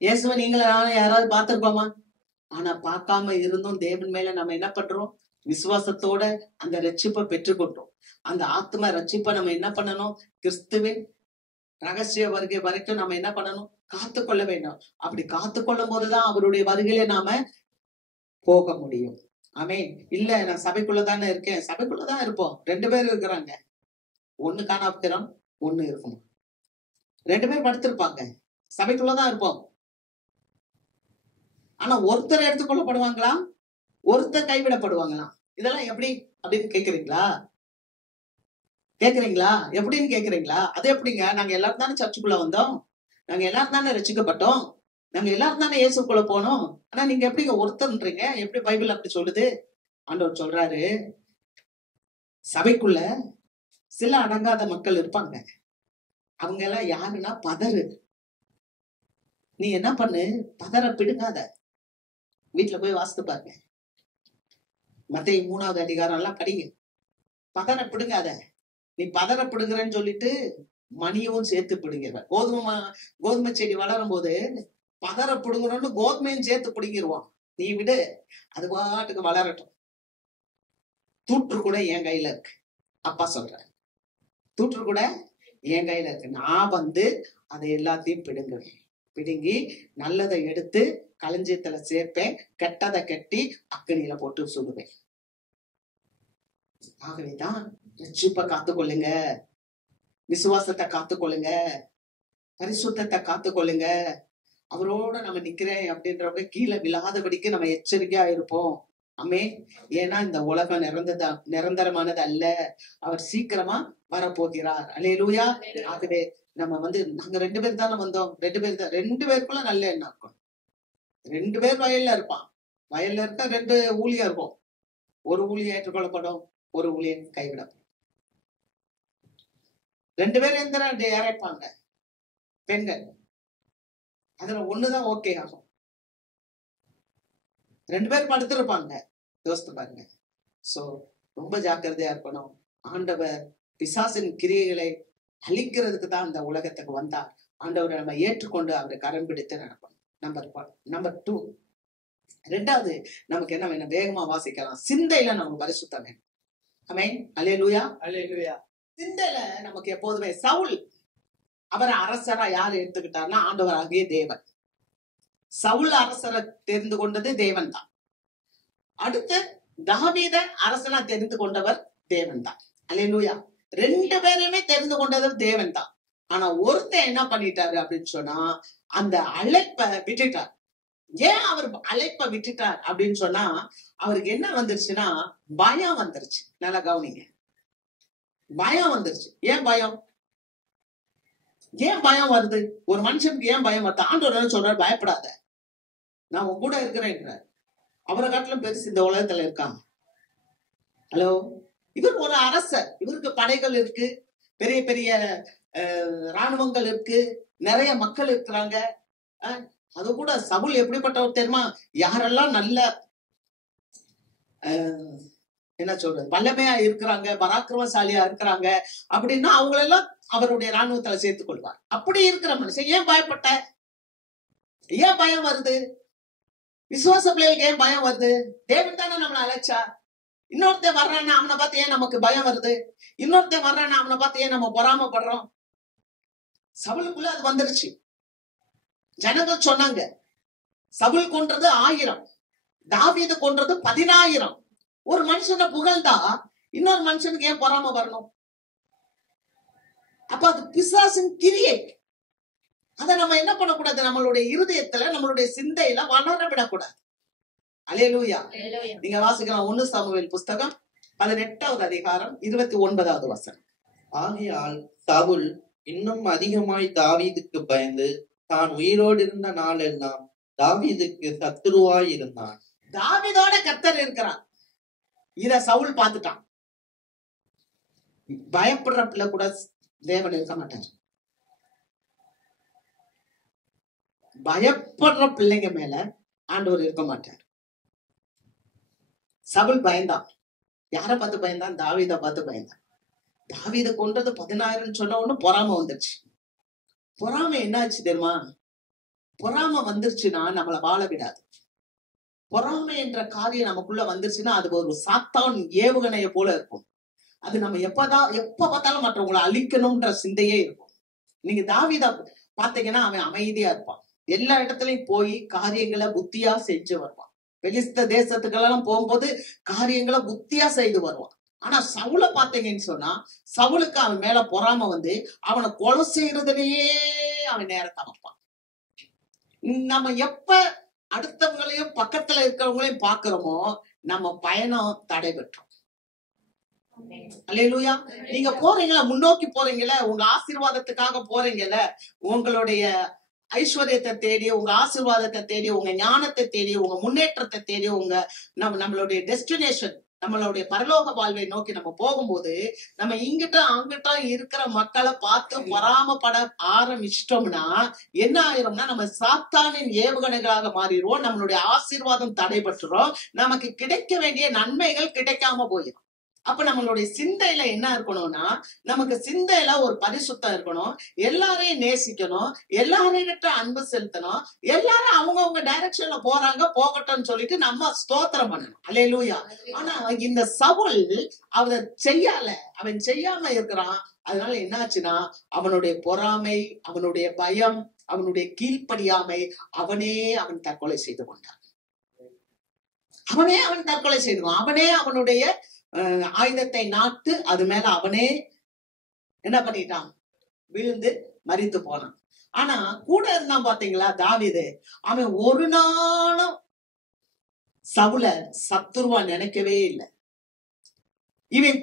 இயேசுவை நீங்கள நானும் யாராவது பார்த்திருப்போமா? ஆனா பார்க்காம இருந்தும் தேவன் மேல நம்ம என்ன பண்றோம்? விசுவாசத்தோட அந்த ரட்சிப்பை பெற்றுக்கொண்டோம். அந்த ஆத்ம ரட்சிப்பை நம்ம என்ன பண்ணணும்? கிறிஸ்துவின் ரகசிய வருகை வரைக்கும் நம்ம என்ன பண்ணணும்? காத்து கொள்ள வேண்டும். அப்படி காத்து கொள்ளும் போதுதான் அவருடைய வருகையில நாம போக முடியும். ஆமென். இல்ல நான் சபைக்குள்ளதானே இருக்கேன், சபைக்குள்ளதான் இருப்போம். 2 பேர் இருக்கிறாங்க, ஒண்ணு காணாப்புக்கிறோம், ஒண்ணு இருக்கும். 2 பேர் படுத்திருப்பாங்க, சபைக்குள்ளதான் இருப்போம். ஆனா ஒருத்தர் எடுத்துக்கொள்ளப்படுவாங்களா, ஒருத்தர் கைவிடப்படுவாங்களா? இதெல்லாம் எப்படி அப்படின்னு கேக்குறீங்களா? எப்படின்னு கேக்குறீங்களா? அது எப்படிங்க? நாங்க எல்லாரும் தானே சர்ச்சுக்குள்ள வந்தோம், நாங்க எல்லாரும் தானே ரட்சிக்கப்பட்டோம், நாங்க எல்லாரும் தானே இயேசுக்குள்ள போனோம். ஆனா நீங்க எப்படிங்க ஒருத்தர்ன்றீங்க? எப்படி பைபிள் அப்படி சொல்லுது? ஆண்டவர் சொல்றாரு, சபைக்குள்ள சில அடங்காத மக்கள் இருப்பாங்க. அவங்க எல்லாம் யாருன்னா பதறு. நீ என்ன பண்ணு? பதற பிடுங்காத. வீட்டுல போய் வாசித்து பாருங்க. மத்தேயு 3ஆவது அதிகாரம் எல்லாம் படிங்க. பதற பிடுங்காத. நீ பதற பிடுங்குறன்னு சொல்லிட்டு மணியவும் சேர்த்து பிடுங்கிடுவ. கோதுமை செடி வளரும் போது பதற பிடுங்கணும்னு கோதுமையும் சேர்த்து பிடுங்கிடுவான். நீ விடு, அது பாட்டுக்கு வளரட்டும். தூற்று கூட என் கையில இருக்கு. அப்பா சொல்ற, தூற்று கூட என் கையில இருக்கு. நான் வந்து அதை எல்லாத்தையும் பிடுங்குவேன். பிடுங்கி நல்லதை எடுத்து களஞ்சியத்துல சேர்ப்பேன், கெட்டதை கட்டி அக்கனியில போட்டு சுடுவேன். ஆகவேதான் ரட்சிப்பை காத்துக்கொள்ளுங்க, விசுவாசத்தை காத்துக்கொள்ளுங்க, பரிசுத்தத்தை காத்துக்கொள்ளுங்க. அவரோட நம்ம நிக்கிறேன் அப்படின்றவங்க கீழே விழாதபடிக்கு நம்ம எச்சரிக்கையா இருப்போம். ஆமே. ஏன்னா இந்த உலகம் நிரந்தரமானது அல்ல. அவர் சீக்கிரமா வரப்போகிறார். அல்லேலூயா. ஆகவே நம்ம வந்து நாங்க 2 பேர் தானே வந்தோம். 2 பேர் தான். 2 பேருக்குள்ள நல்ல எண்ணம் இருக்கும். 2 பேர் வயல்ல இருப்பான். வயல்ல இருக்க 2 ஊழியம் இருக்கும். ஒரு ஊழியம் ஏற்றுக்கொள்ளப்படும், ஒரு ஊழியம் கைவிடப்படும். 2 பேர் எந்திர இறைப்பாங்க பெண்கள். அதுல ஒண்ணுதான் ஓகே ஆகும். 2 பேர் படுத்திருப்பாங்க. யோசித்து பாருங்க. சோ ரொம்ப ஜாக்கிரதையா இருக்கணும். ஆண்டவர் பிசாசின் கிரியைகளை அழிக்கிறதுக்கு தான் இந்த உலகத்துக்கு வந்தார். ஆண்டவரை நம்ம ஏற்றுக்கொண்டு அவரை கரம் பிடித்து நடக்கணும். நம்பர் 2. 2வது நமக்கு என்ன வேணும்? வேகமா வாசிக்கலாம். சிந்தையில நமக்கு பரிசுத்தம் வேணும். ஆமென். அல்லேலூயா. அல்லேலூயா. சிந்தையில நமக்கு எப்போதுமே சவுல் அவரை அரசரா யார் எடுத்துக்கிட்டார்னா ஆண்டவராகிய தேவன். சவுல் அரசரை தெரிந்து கொண்டது தேவன் தான். அடுத்து தாவீதை அரசனா தெரிந்து கொண்டவர் தேவன் தான். அல்லேலூயா. 2 பேருமே தெரிந்து கொண்டது தேவன் தான். ஆனா ஒருத்தர் என்ன பண்ணிட்டாரு அப்படின்னு சொன்னா, அந்த அழைப்பை விட்டுட்டார். ஏன் அவர் அழைப்பை விட்டுட்டார் அப்படின்னு சொன்னா, அவருக்கு என்ன வந்துருச்சுன்னா பயம் வந்துருச்சு. நல்லா கவனிங்க. பயம் வந்துருச்சு. ஏன் பயம்? ஏன் பயம் வருது? ஒரு மனுஷனுக்கு ஏன் பயம் வருது? ஆண்டவர் சொல்றாரு, பயப்படாத, நான் உன் கூட இருக்கிறேன். அவரை காட்டிலும் பெருசு இந்த உலகத்துல இருக்காங்க. ஹலோ. இவர் ஒரு அரசர், இவருக்கு படைகள் இருக்கு, பெரிய பெரிய ராணுவங்கள் இருக்கு, நிறைய மக்கள் இருக்கிறாங்க. அது கூட சவுல் எப்படிப்பட்டவர் தெரியுமா? யாரெல்லாம் நல்ல என்ன சொல்றது வல்லமையா இருக்கிறாங்க, பராக்கிரமசாலியா இருக்கிறாங்க அப்படின்னா அவங்களெல்லாம் அவருடைய ராணுவத்துல சேர்த்துக் கொள்வார். அப்படி இருக்கிற மனுஷன் ஏன் பயப்பட்ட? ஏன் பயம் வருது? விசுவாச பிள்ளைகளுக்கு ஏன் பயம் வருது? தேவன் தானே நம்மளை அழைச்சா. இன்னொருத்தன் வர்றான்னா அவனை பார்த்து ஏன் நமக்கு பயம் வருது? இன்னொருத்தன் வர்றான்னா அவனை பார்த்து ஏன் நம்ம பொறாமப்படுறோம்? சவுலுக்குள்ள அது வந்துருச்சு. ஜனங்கள் சொன்னாங்க, சவுல் கொன்றது 1000, தாவீது கொன்றது 10000. ஒரு மனுஷனை புகழ்ந்தா இன்னொரு மனுஷனுக்கு ஏன் பொறாம வரணும்? அப்ப அது பிசாசின் கிரியை. அதை நம்ம என்ன பண்ணக்கூடாது? நம்மளுடைய இருதயத்துல, நம்மளுடைய சிந்தையில வளர விடக்கூடாது. அல்லேலூயா. நீங்க வாசிக்கலாம் 1 சாமுவேல் புஸ்தகம் 18வது அதிகாரம் 29வது வசனம். ஆகையால் சவுல் இன்னும் அதிகமாய் தாவீதுக்கு பயந்து தான் உயிரோடு இருந்த நாளெல்லாம் தாவீதுக்கு சத்துருவாய் இருந்தான். தாவீதோட கர்த்தர் இருக்கிறான். இத சவுல் பார்த்துட்டான். பயப்படுற பிள்ளை கூட தேவன் இருக்க மாட்டார். பயப்படுற பிள்ளைங்க மேல ஆண்டவர் இருக்க மாட்டார். சவுல் பயந்தான். யாரை பார்த்து பயந்தான்? தாவீதை பார்த்து பயந்தான். தாவீதை கொன்றது 10000 சொன்ன உடனே பொறாம வந்துருச்சு. பொறாம என்னாச்சு தெரியுமா? பொறாம வந்துருச்சுன்னா நம்மளை வாழ விடாது. பொறாமை என்ற காரியம் நமக்குள்ள வந்துருச்சுன்னா அது ஒரு சாத்தான் ஏவுகணைய போல இருக்கும். அது நம்ம எப்ப பார்த்தாலும் மற்றவங்களை அழிக்கணும்ன்ற சிந்தையே இருக்கும். நீங்க தாவீதை பாத்தீங்கன்னா அவன் அமைதியா இருப்பான். எல்லா இடத்துலயும் போய் காரியங்களை புத்தியா செஞ்சு வருவான். பெலிஸ்த தேசத்துக்கெல்லாம் போகும்போது காரியங்களை புத்தியா செய்து வருவான். ஆனா சவுலை பாத்தீங்கன்னு சொன்னா, சவுலுக்கு அவன் மேல பொறாம வந்து அவனை கொலை செய்யறதுலயே அவன் நேரத்தை வைப்பான். நம்ம எப்ப அடுத்தவங்களையும் பக்கத்துல இருக்கிறவங்களையும் பாக்குறோமோ நம்ம பயணம் தடைபெற்றோம். அல்லேலூயா. நீங்க போறீங்களா, முன்னோக்கி போறீங்களா, உங்க ஆசீர்வாதத்துக்காக போறீங்கல்ல, உங்களுடைய ஐஸ்வர்யத்தை தேடி, உங்க ஆசீர்வாதத்தை தேடி, உங்க ஞானத்தை தேடி, உங்க முன்னேற்றத்தை தேடி, உங்க நம்மளுடைய டெஸ்டினேஷன், நம்மளுடைய பரலோக வாழ்வை நோக்கி நம்ம போகும்போது நம்ம இங்கிட்ட அங்கிட்ட இருக்கிற மக்களை பார்த்து பொறாமப்பட ஆரம்பிச்சிட்டோம்னா என்ன ஆயிரும்னா நம்ம சாத்தானின் ஏவுகணைகளாக மாறிடுவோம். நம்மளுடைய ஆசீர்வாதம் தடைபட்டுரும். நமக்கு கிடைக்க வேண்டிய நன்மைகள் கிடைக்காம போயிடும். அப்ப நம்மளுடைய சிந்தையில என்ன இருக்கணும்னா, நமக்கு சிந்தையில ஒரு பரிசுத்தம் இருக்கணும். எல்லாரையும் நேசிக்கணும், எல்லாரையும் அன்பு செலுத்தணும். எல்லாரும் அவங்கவுங்க டைரக்ஷன்ல போறாங்க, போகட்டும்னு சொல்லிட்டு நம்ம ஸ்தோத்திரம் பண்ணணும். அல்லேலூயா. ஆனா இந்த சவுல் அவன் செய்யாம இருக்கிறான். அதனால என்னாச்சுன்னா அவனுடைய பொறாமை, அவனுடைய பயம், அவனுடைய கீழ்ப்படியாமை, அவன் தற்கொலை செய்து கொண்டான். அவன் தற்கொலை செய்துவான். அவனே அவனுடைய ஆயுதத்தை நாட்டு அது மேல அவனே என்ன பண்ணிட்டான்? விழுந்து மரித்து போனான். ஆனா கூட இருந்தான் பாத்தீங்களா தாவீது. அவன் ஒரு நாளும் சவுல சத்துருவா நினைக்கவே இல்லை. இவன்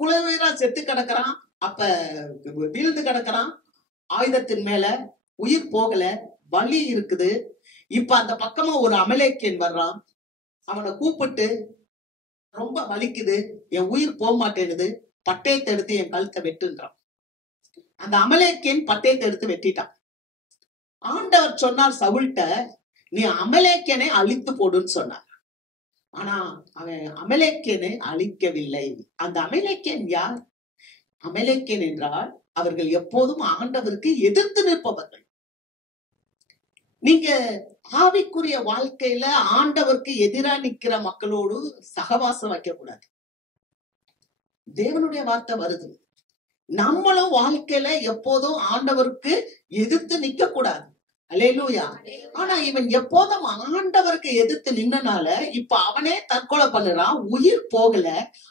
குழுவீரா செத்து கிடக்குறான். அப்ப விழுந்து கிடக்குறான். ஆயுதத்தின் மேல உயிர் போகல, வலி இருக்குது. இப்ப அந்த பக்கமா ஒரு அமலேக்கியன் வர்றான். அவனை கூப்பிட்டு, ரொம்ப வலிக்குது, என் உயிர் போக மாட்டேங்குது, பட்டயத்தை எடுத்து என் கழுத்தை வெட்டுன்றான். அந்த அமலேக்கியன் பட்டயத்தை எடுத்து வெட்டிட்டான். ஆண்டவர் சொன்னார் சவுல்ட்ட, நீ அமலேக்கியனை அழித்து போடுன்னு சொன்னார். ஆனா அவன் அமலேக்கியனை அழிக்கவில்லை. அந்த அமலேக்கியன் யார்? அமலேக்கியன் என்றால் அவர்கள் எப்போதும் ஆண்டவருக்கு எதிர்த்து நிற்பவர்கள். நீங்க ஆவிக்குரிய வாழ்க்கையில ஆண்டவருக்கு எதிராக நிக்கிற மக்களோடு சகவாசம் வைக்க கூடாது. தேவனுடைய வார்த்தை வருது, நம்மளும் வாழ்க்கையில எப்போதும் ஆண்டவருக்கு எதிர்த்து நிக்க கூடாது. அல்லேலூயா. ஆனா இவன் எப்போதும் ஆண்டவருக்கு எதிர்த்து நின்னனால இப்ப அவனே தற்கொலை பண்ணுறான். உயிர் போகல.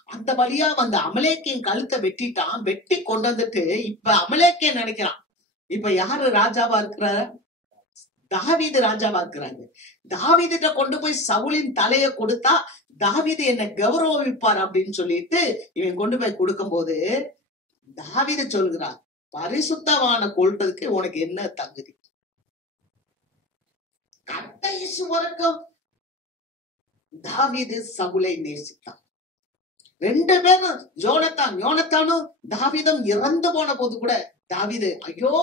அந்த வழியா வந்த அமலேக்கியன் கழுத்தை வெட்டிட்டான். வெட்டி கொண்டு வந்துட்டு இப்ப அமலேக்கியன் நினைக்கிறான், இப்ப யாரு ராஜாவா இருக்கிற? தாவீது ராஜாவா இருக்கிறாங்க. தாவீதுட்ட கொண்டு போய் சவுலின் தலைய கொடுத்தா தாவீது என்ன கௌரவிப்பார் அப்படின்னு சொல்லிட்டு இவன் கொண்டு போய் கொடுக்கும் போது தாவீது சொல்கிறார், பரிசுத்தவான கொள்றதுக்கு உனக்கு என்ன தகுதி? கடைசி வரைக்கும் தாவீது சவுலை நேசித்தான். 2 பேரும் யோனத்தானும் தாவீதும் இறந்து போன போது கூட தாவீது, ஐயோ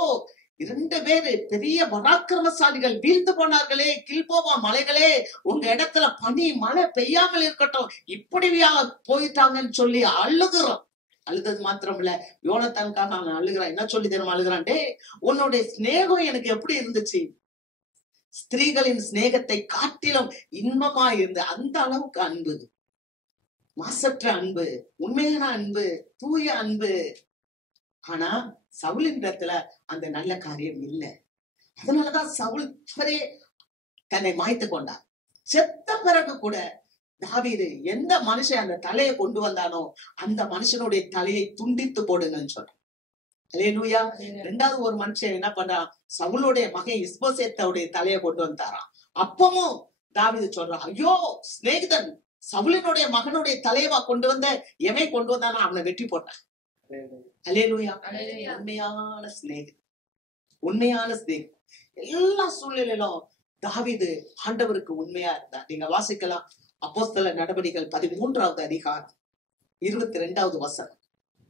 2 பேரு பெரிய பராக்கிரமசாலிகள் வீழ்ந்து போனார்களே, கில்போவா மலைகளே, உங்க இடத்துல பனி மழை பெய்யாமல் இருக்கட்டும், இப்படியா போயிட்டாங்கன்னு சொல்லி அழுகுறோம். அழுதது மாத்திரம் இல்ல, யோனத்தானுக்காக அவன் அழுகிறான். என்ன சொல்லி தெரியுமா அழுகிறான்? டே, உன்னுடைய சிநேகம் எனக்கு எப்படி இருந்துச்சு? ஸ்திரீகளின் சிநேகத்தை காட்டிலும் இன்பமா இருந்த அந்த அளவுக்கு அன்பு, மாசற்ற அன்பு, உண்மையான அன்பு, தூய அன்பு. ஆனா சவுலின் இடத்துல அந்த நல்ல காரியம் இல்லை. அதனாலதான் சவுல் அவரே தன்னை மாய்த்து கொண்டார். செத்த பிறகு கூட தாவீது எந்த மனுஷன் அந்த தலையை கொண்டு வந்தானோ அந்த மனுஷனுடைய தலையை துண்டித்து போடுங்கன்னு சொல்றான். அல்லேலூயா. ரெண்டாவது ஒரு மனுஷன் என்ன பண்றான், சவுளுடைய மகன் இஸ்போசேத்தோடைய தலையை கொண்டு வந்தாராம். அப்பவும் தாவீது சொல்றான், ஐயோ சிநேகிதன் சவுலினுடைய மகனுடைய தலையவா கொண்டு வந்த, எவன் கொண்டு வந்தானா அவனை வெட்டி போட்டான். அல்லேலூயா. உண்மையான சிநேகிதன், உண்மையான சிநேகிதன். எல்லா சூழ்நிலையிலும் தாவீது ஆண்டவருக்கு உண்மையா இருந்தார். நீங்க வாசிக்கலாம் அப்போஸ்தலர் நடவடிக்கைகள் 13வது அதிகாரம் 22வது வசனம்.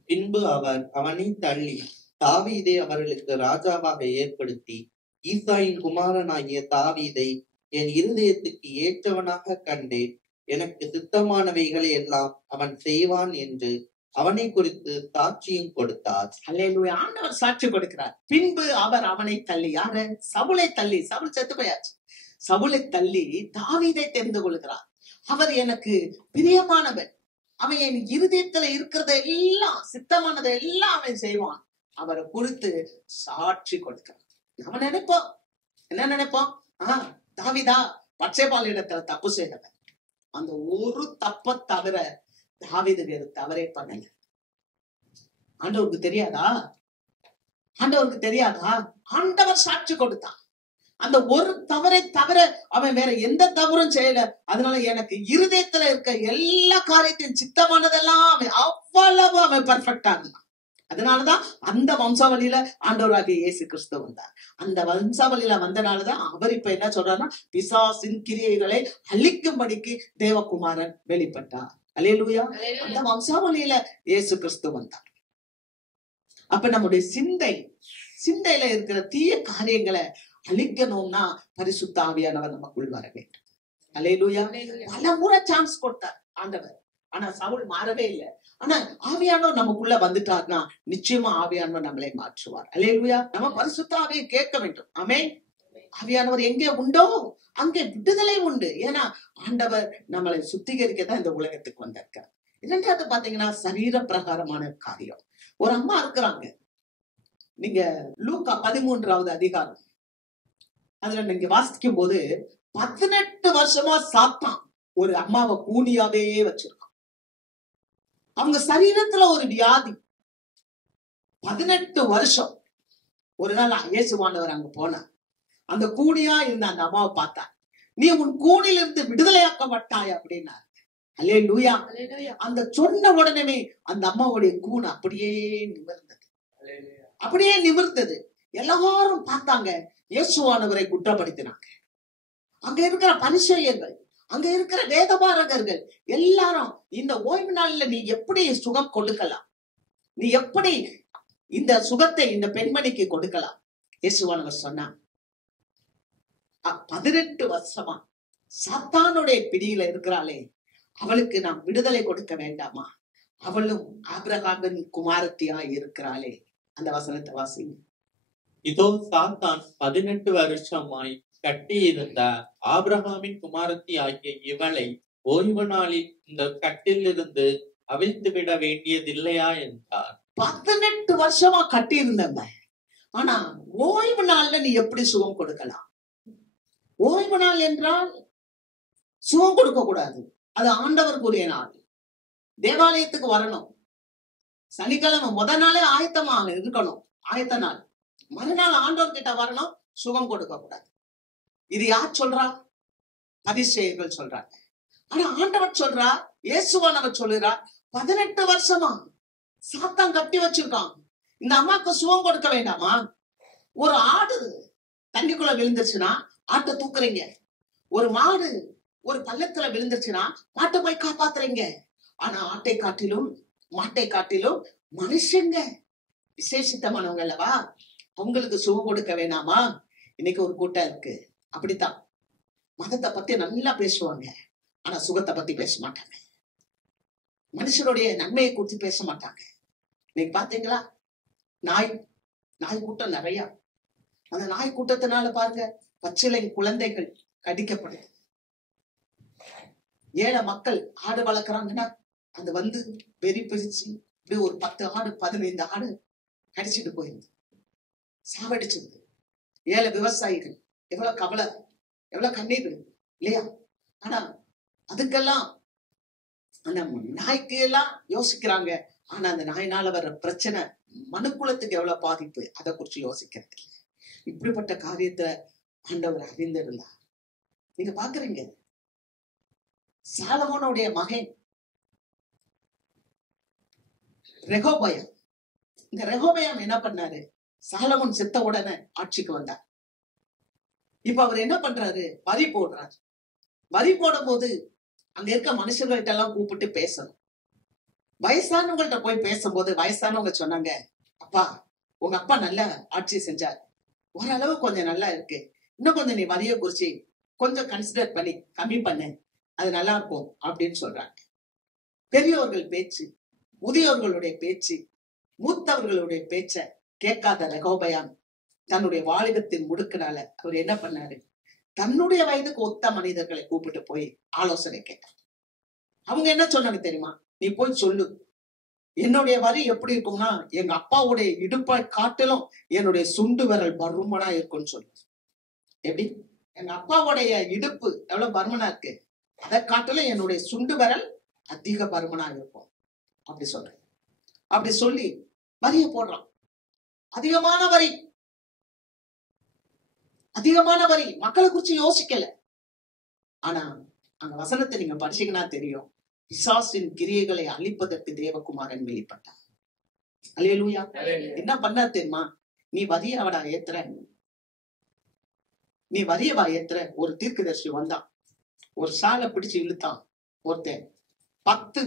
பின்பு அவர் அவனை தள்ளி தாவீதை அவர்களுக்கு ராஜாவாக ஏற்படுத்தி, ஈசாயின் குமாரனாகிய தாவீதை என் இருதயத்துக்கு ஏற்றவனாக கண்டேன், எனக்கு சித்தமானவைகளை எல்லாம் அவன் செய்வான் என்று அவனை குறித்து சாட்சியும் கொடுத்தார். அல்லேலூயா. ஆண்டவர் சாட்சி கொடுக்கிறார். பின்பு அவர் அவனை தள்ளி, யாரு? சவுலை தள்ளி. சவுல் செத்து போயாச்சு. சவுலை தள்ளி தாவீதை தெரிந்து கொள்கிறார். அவர் எனக்கு பிரியமானவன், அவன் என் இருதயத்துல இருக்கிறத எல்லாம், சித்தமானதை எல்லாம் அவன் செய்வான். அவரை குறித்து சாட்சி கொடுக்கிறான். அவன் நினைப்போம், என்ன நினைப்போம், தாவீதா பட்சேபால் இடத்துல தப்பு செய்தவன். அந்த ஒரு தப்ப தவிர தாவீது வேறு தவறே பண்ணல. ஆண்டவருக்கு தெரியாதா? ஆண்டவருக்கு தெரியாதா? ஆண்டவர் சாட்சி கொடுத்தான். அந்த ஒரு தவறை தவிர அவன் வேற எந்த தவறும் செய்யல. அதனால எனக்கு இருதயத்துல இருக்க எல்லா காரியத்தையும் சித்தமானதெல்லாம் அவன் அவ்வளவு அவன் பெர்ஃபெக்டா இருந்தான். அதனாலதான் அந்த வம்சாவளியில ஆண்டவராகிய இயேசு கிறிஸ்து வந்தார். அந்த வம்சாவளியில வந்தனாலதான் அவர் இப்ப என்ன சொல்றாருன்னா, பிசாசின் கிரியைகளை அழிக்கும்படிக்கு தேவகுமாரன் வெளிப்பட்டார். அல்லேலூயா. அந்த வம்சாவளியில இயேசு கிறிஸ்து வந்தார். அப்ப நம்முடைய சிந்தையில இருக்கிற தீய காரியங்களை அழிக்கணும்னா பரிசுத்த ஆவியானவர் நமக்குள் வர வேண்டும். அல்லேலூயா. பல முறை சான்ஸ் கொடுத்தார் ஆண்டவர். ஆனா சவுல் மாறவே இல்லை. ஆனா ஆவியானவர் நமக்குள்ள வந்துட்டார்னா நிச்சயமா ஆவியானவர் நம்மளை மாற்றுவார். அல்லேலூயா. நம்ம பரிசுத்த ஆவியை கேட்க வேண்டும். ஆமென். ஆவியானவர் எங்கே உண்டோ அங்கே விடுதலை உண்டு. ஏன்னா ஆண்டவர் நம்மளை சுத்திகரிக்கதான் இந்த உலகத்துக்கு வந்திருக்கார். இரண்டாவது பாத்தீங்கன்னா சரீர பிரகாரமான காரியம். ஒரு அம்மா இருக்கிறாங்க. நீங்க லூக்கா 13வது அதிகாரம் அதுல நீங்க வாசிக்கும் போது 18 வருஷமா சாத்தான் ஒரு அம்மாவை கூனியாவே வச்சிருக்கான். அவங்க சரீரத்துல ஒரு வியாதி. 18 வருஷம். ஒரு நாள் இயேசுவானவர் அங்க போனார். அந்த கூனியா இருந்த அந்த அம்மாவை பார்த்தா, நீ உன் கூனிலிருந்து விடுதலையாக்கப்பட்டாய் அப்படின்னாரு. அல்லேலூயா. அந்த சொன்ன உடனே அந்த அம்மாவுடைய கூன் அப்படியே நிமிர்ந்தது. அப்படியே நிமிர்ந்தது. எல்லாரும் பார்த்தாங்க. இயேசுவானவரை குற்றப்படுத்தினாங்க. அங்க இருக்கிற பரிசேயர்கள், அங்க இருக்கிற வேதபாரகர்கள் எல்லாரும், இந்த ஓய்வு நாள்ல நீ எப்படி சுகம் கொடுக்கலாம், நீ எப்படி இந்த சுகத்தை இந்த பெண்மணிக்கு கொடுக்கலாம்? இயேசுவானவர் சொன்னார், 18 வருஷமா சாத்தானுடைய பிடியில இருக்கிறாளே, அவளுக்கு நாம் விடுதலை கொடுக்க வேண்டாமா? அவளும் ஆபிரகாமின் குமாரத்தியா இருக்கிறாளே. அந்த வசனத்தை வாசிங்க. இதோ சாத்தான் 18 வருஷமாய் கட்டியிருந்த ஆபிரகாமின் குமாரத்தி ஆகிய இவளை ஓய்வு நாளில் இந்த கட்டிலிருந்து அவிழ்த்து விட வேண்டியதில்லையா என்றார். 18 வருஷமா கட்டி இருந்தவங்க, ஆனா ஓய்வு நாள்ல நீ எப்படி சுகம் கொடுக்கலாம்? ஓய்வு நாள் என்றால் சுகம் கொடுக்க கூடாது. அது ஆண்டவருக்குரிய நாள். தேவாலயத்துக்கு வரணும். சனிக்கிழமை முதல் நாளே ஆயத்தமா இருக்கணும். ஆயத்த நாள். மறுநாள் ஆண்டவர் கிட்ட வரணும். சுகம் கொடுக்க கூடாது. இது யார் சொல்றா? பரிசேயர்கள் சொல்றாங்க. ஆனா ஆண்டவர் சொல்றா, இயேசுவானவர் சொல்லுறா, 18 வருஷமா சாத்தான் கட்டி வச்சிருக்கான். இந்த அம்மாக்கு சுகம் கொடுக்க வேண்டாமா? ஒரு ஆடு தண்ணிக்குள்ள விழுந்துருச்சுன்னா ஆட்டை தூக்குறீங்க. ஒரு மாடு ஒரு பள்ளத்துல விழுந்துருச்சுன்னா மாட்டை போய் காப்பாத்துறீங்க. ஆனா ஆட்டை காட்டிலும் மாட்டை காட்டிலும் மனுஷங்க விசேஷித்தமானவங்க அல்லவா? அவங்களுக்கு சுகம் கொடுக்க வேணாமா? இன்னைக்கு ஒரு கூட்டம் இருக்கு அப்படித்தான். மதத்தை பத்தி நல்லா பேசுவாங்க, ஆனா சுகத்தை பத்தி பேச மாட்டாங்க. மனுஷனுடைய நன்மையை குறித்து பேச மாட்டாங்க. இன்னைக்கு பாத்தீங்களா, நாய் கூட்டம் நிறைய. அந்த நாய் கூட்டத்தினால பாருங்க பச்சிலை குழந்தைகள் கடிக்கப்படும். ஏழை மக்கள் ஆடு வளர்க்குறாங்கன்னா அது வந்து வெறி பிரிச்சு இப்படி ஒரு 10 ஆடு 15 ஆடு கடிச்சிட்டு போயிருந்து சாவடிச்சிருந்து. ஏழை விவசாயிகள் எவ்வளவு கவலை, எவ்வளவு கண்ணீர் இல்லையா? ஆனா அதுக்கெல்லாம் அந்த நாய்க்கு எல்லாம் யோசிக்கிறாங்க. ஆனா அந்த நாயினால வர்ற பிரச்சனை மனுக்குலத்துக்கு எவ்வளவு பாதிப்பு அதை குறிச்சு யோசிக்கிறது. இப்படிப்பட்ட காரியத்தை ஆண்டவர் அறிந்திருந்தார். நீங்க பாக்குறீங்க, சாலமோனுடைய மகன் ரெகோபயாம். இந்த ரெகோபயாம் என்ன பண்ணாரு? சாலமோன் செத்த உடனே ஆட்சிக்கு வந்தார். இப்ப அவர் என்ன பண்றாரு? வரி போடுறாரு. வரி போடும் போது அங்க இருக்க மனுஷர்கள்ட்ட எல்லாம் கூப்பிட்டு பேசணும். வயசானவங்கள்ட்ட போய் பேசும்போது வயசானவங்க சொன்னாங்க, அப்பா உங்க அப்பா நல்லா ஆட்சி செஞ்சார், ஓரளவு கொஞ்சம் நல்லா இருக்கு, இன்னும் கொஞ்சம் நீ வரிய குறிச்சு கொஞ்சம் கன்சிடர் பண்ணி கம்மி பண்ணு, அது நல்லா இருக்கும் அப்படின்னு சொல்றாங்க. பெரியவர்கள் பேச்சு, முதியோர்களுடைய பேச்சு, மூத்தவர்களுடைய பேச்ச கேட்காத ரெகோபயாம் தன்னுடைய வாலிபத்தின் முடுக்கினால அவர் என்ன பண்ணாரு? தன்னுடைய வயதுக்கு ஒத்த மனிதர்களை கூப்பிட்டு போய் ஆலோசனை கேட்டார். அவங்க என்ன சொன்னாங்க தெரியுமா? நீ போய் சொல்லு, என்னுடைய வரி எப்படி இருக்கும்னா எங்க அப்பாவுடைய இடுப்பை காட்டிலும் என்னுடைய சுண்டு விரல் பருமனா இருக்கும்னு சொல்லு. எப்படி? எங்க அப்பாவுடைய இடுப்பு எவ்வளவு பருமனா இருக்கு, அதை காட்டிலும் என்னுடைய சுண்டு விரல் அதிக பருமனா இருக்கும் அப்படி சொல்றேன். அப்படி சொல்லி வரிய போடுறான். அதிகமான வரி, அதிகமான வரி. மக்களை குறிச்சு யோசிக்கல. ஆனா அங்க வசனத்தை நீங்க படிச்சீங்கன்னா தெரியும், பிசாசின் கிரியைகளை அழிப்பதற்கு தேவகுமாரன் வெளிப்பட்டார். அல்லேலூயா. என்ன பண்ண தெரியுமா? நீ வரியவடா ஏத்துற, நீ வரியவா ஏத்துற. ஒரு தீர்க்கதரிசி வந்தான், ஒரு சாலை பிடிச்சு இழுத்தான். ஒருத்தன் 10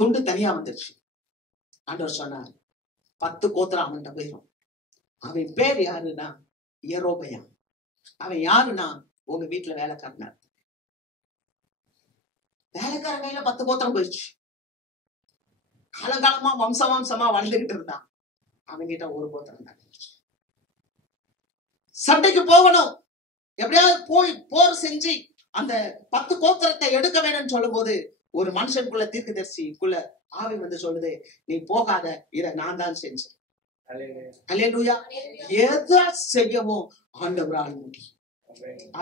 துண்டு தனியா வந்துருச்சு. ஆண்டவர் சொன்னார் 10 கோத்திரம் அவன்கிட்ட போயிடும். அவன் பேர் யாருன்னா யெரொபெயாம். அவன் யாருன்னா உங்க வீட்டுல வேலைக்காரனா, வேலைக்காரன் கையில 10 கோத்திரம் போயிடுச்சு. காலகாலமா வம்சமா வளர்ந்துகிட்டு இருந்தான். அவன்கிட்ட ஒரு கோத்திரம் தான். சண்டைக்கு போகணும், எப்படியாவது போய் போர் செஞ்சு அந்த 10 கோத்திரத்தை எடுக்க வேணும்னு சொல்லும் போது ஒரு மனுஷனுக்குள்ள தீர்க்கதரிசிக்குள்ள ஆவி வந்து சொல்லுது, நீ போகாத, இதை நான் தான் செஞ்சேன். அல்லேலூயா. எதை செய்யவும் ஆண்டவரால் முடியும்.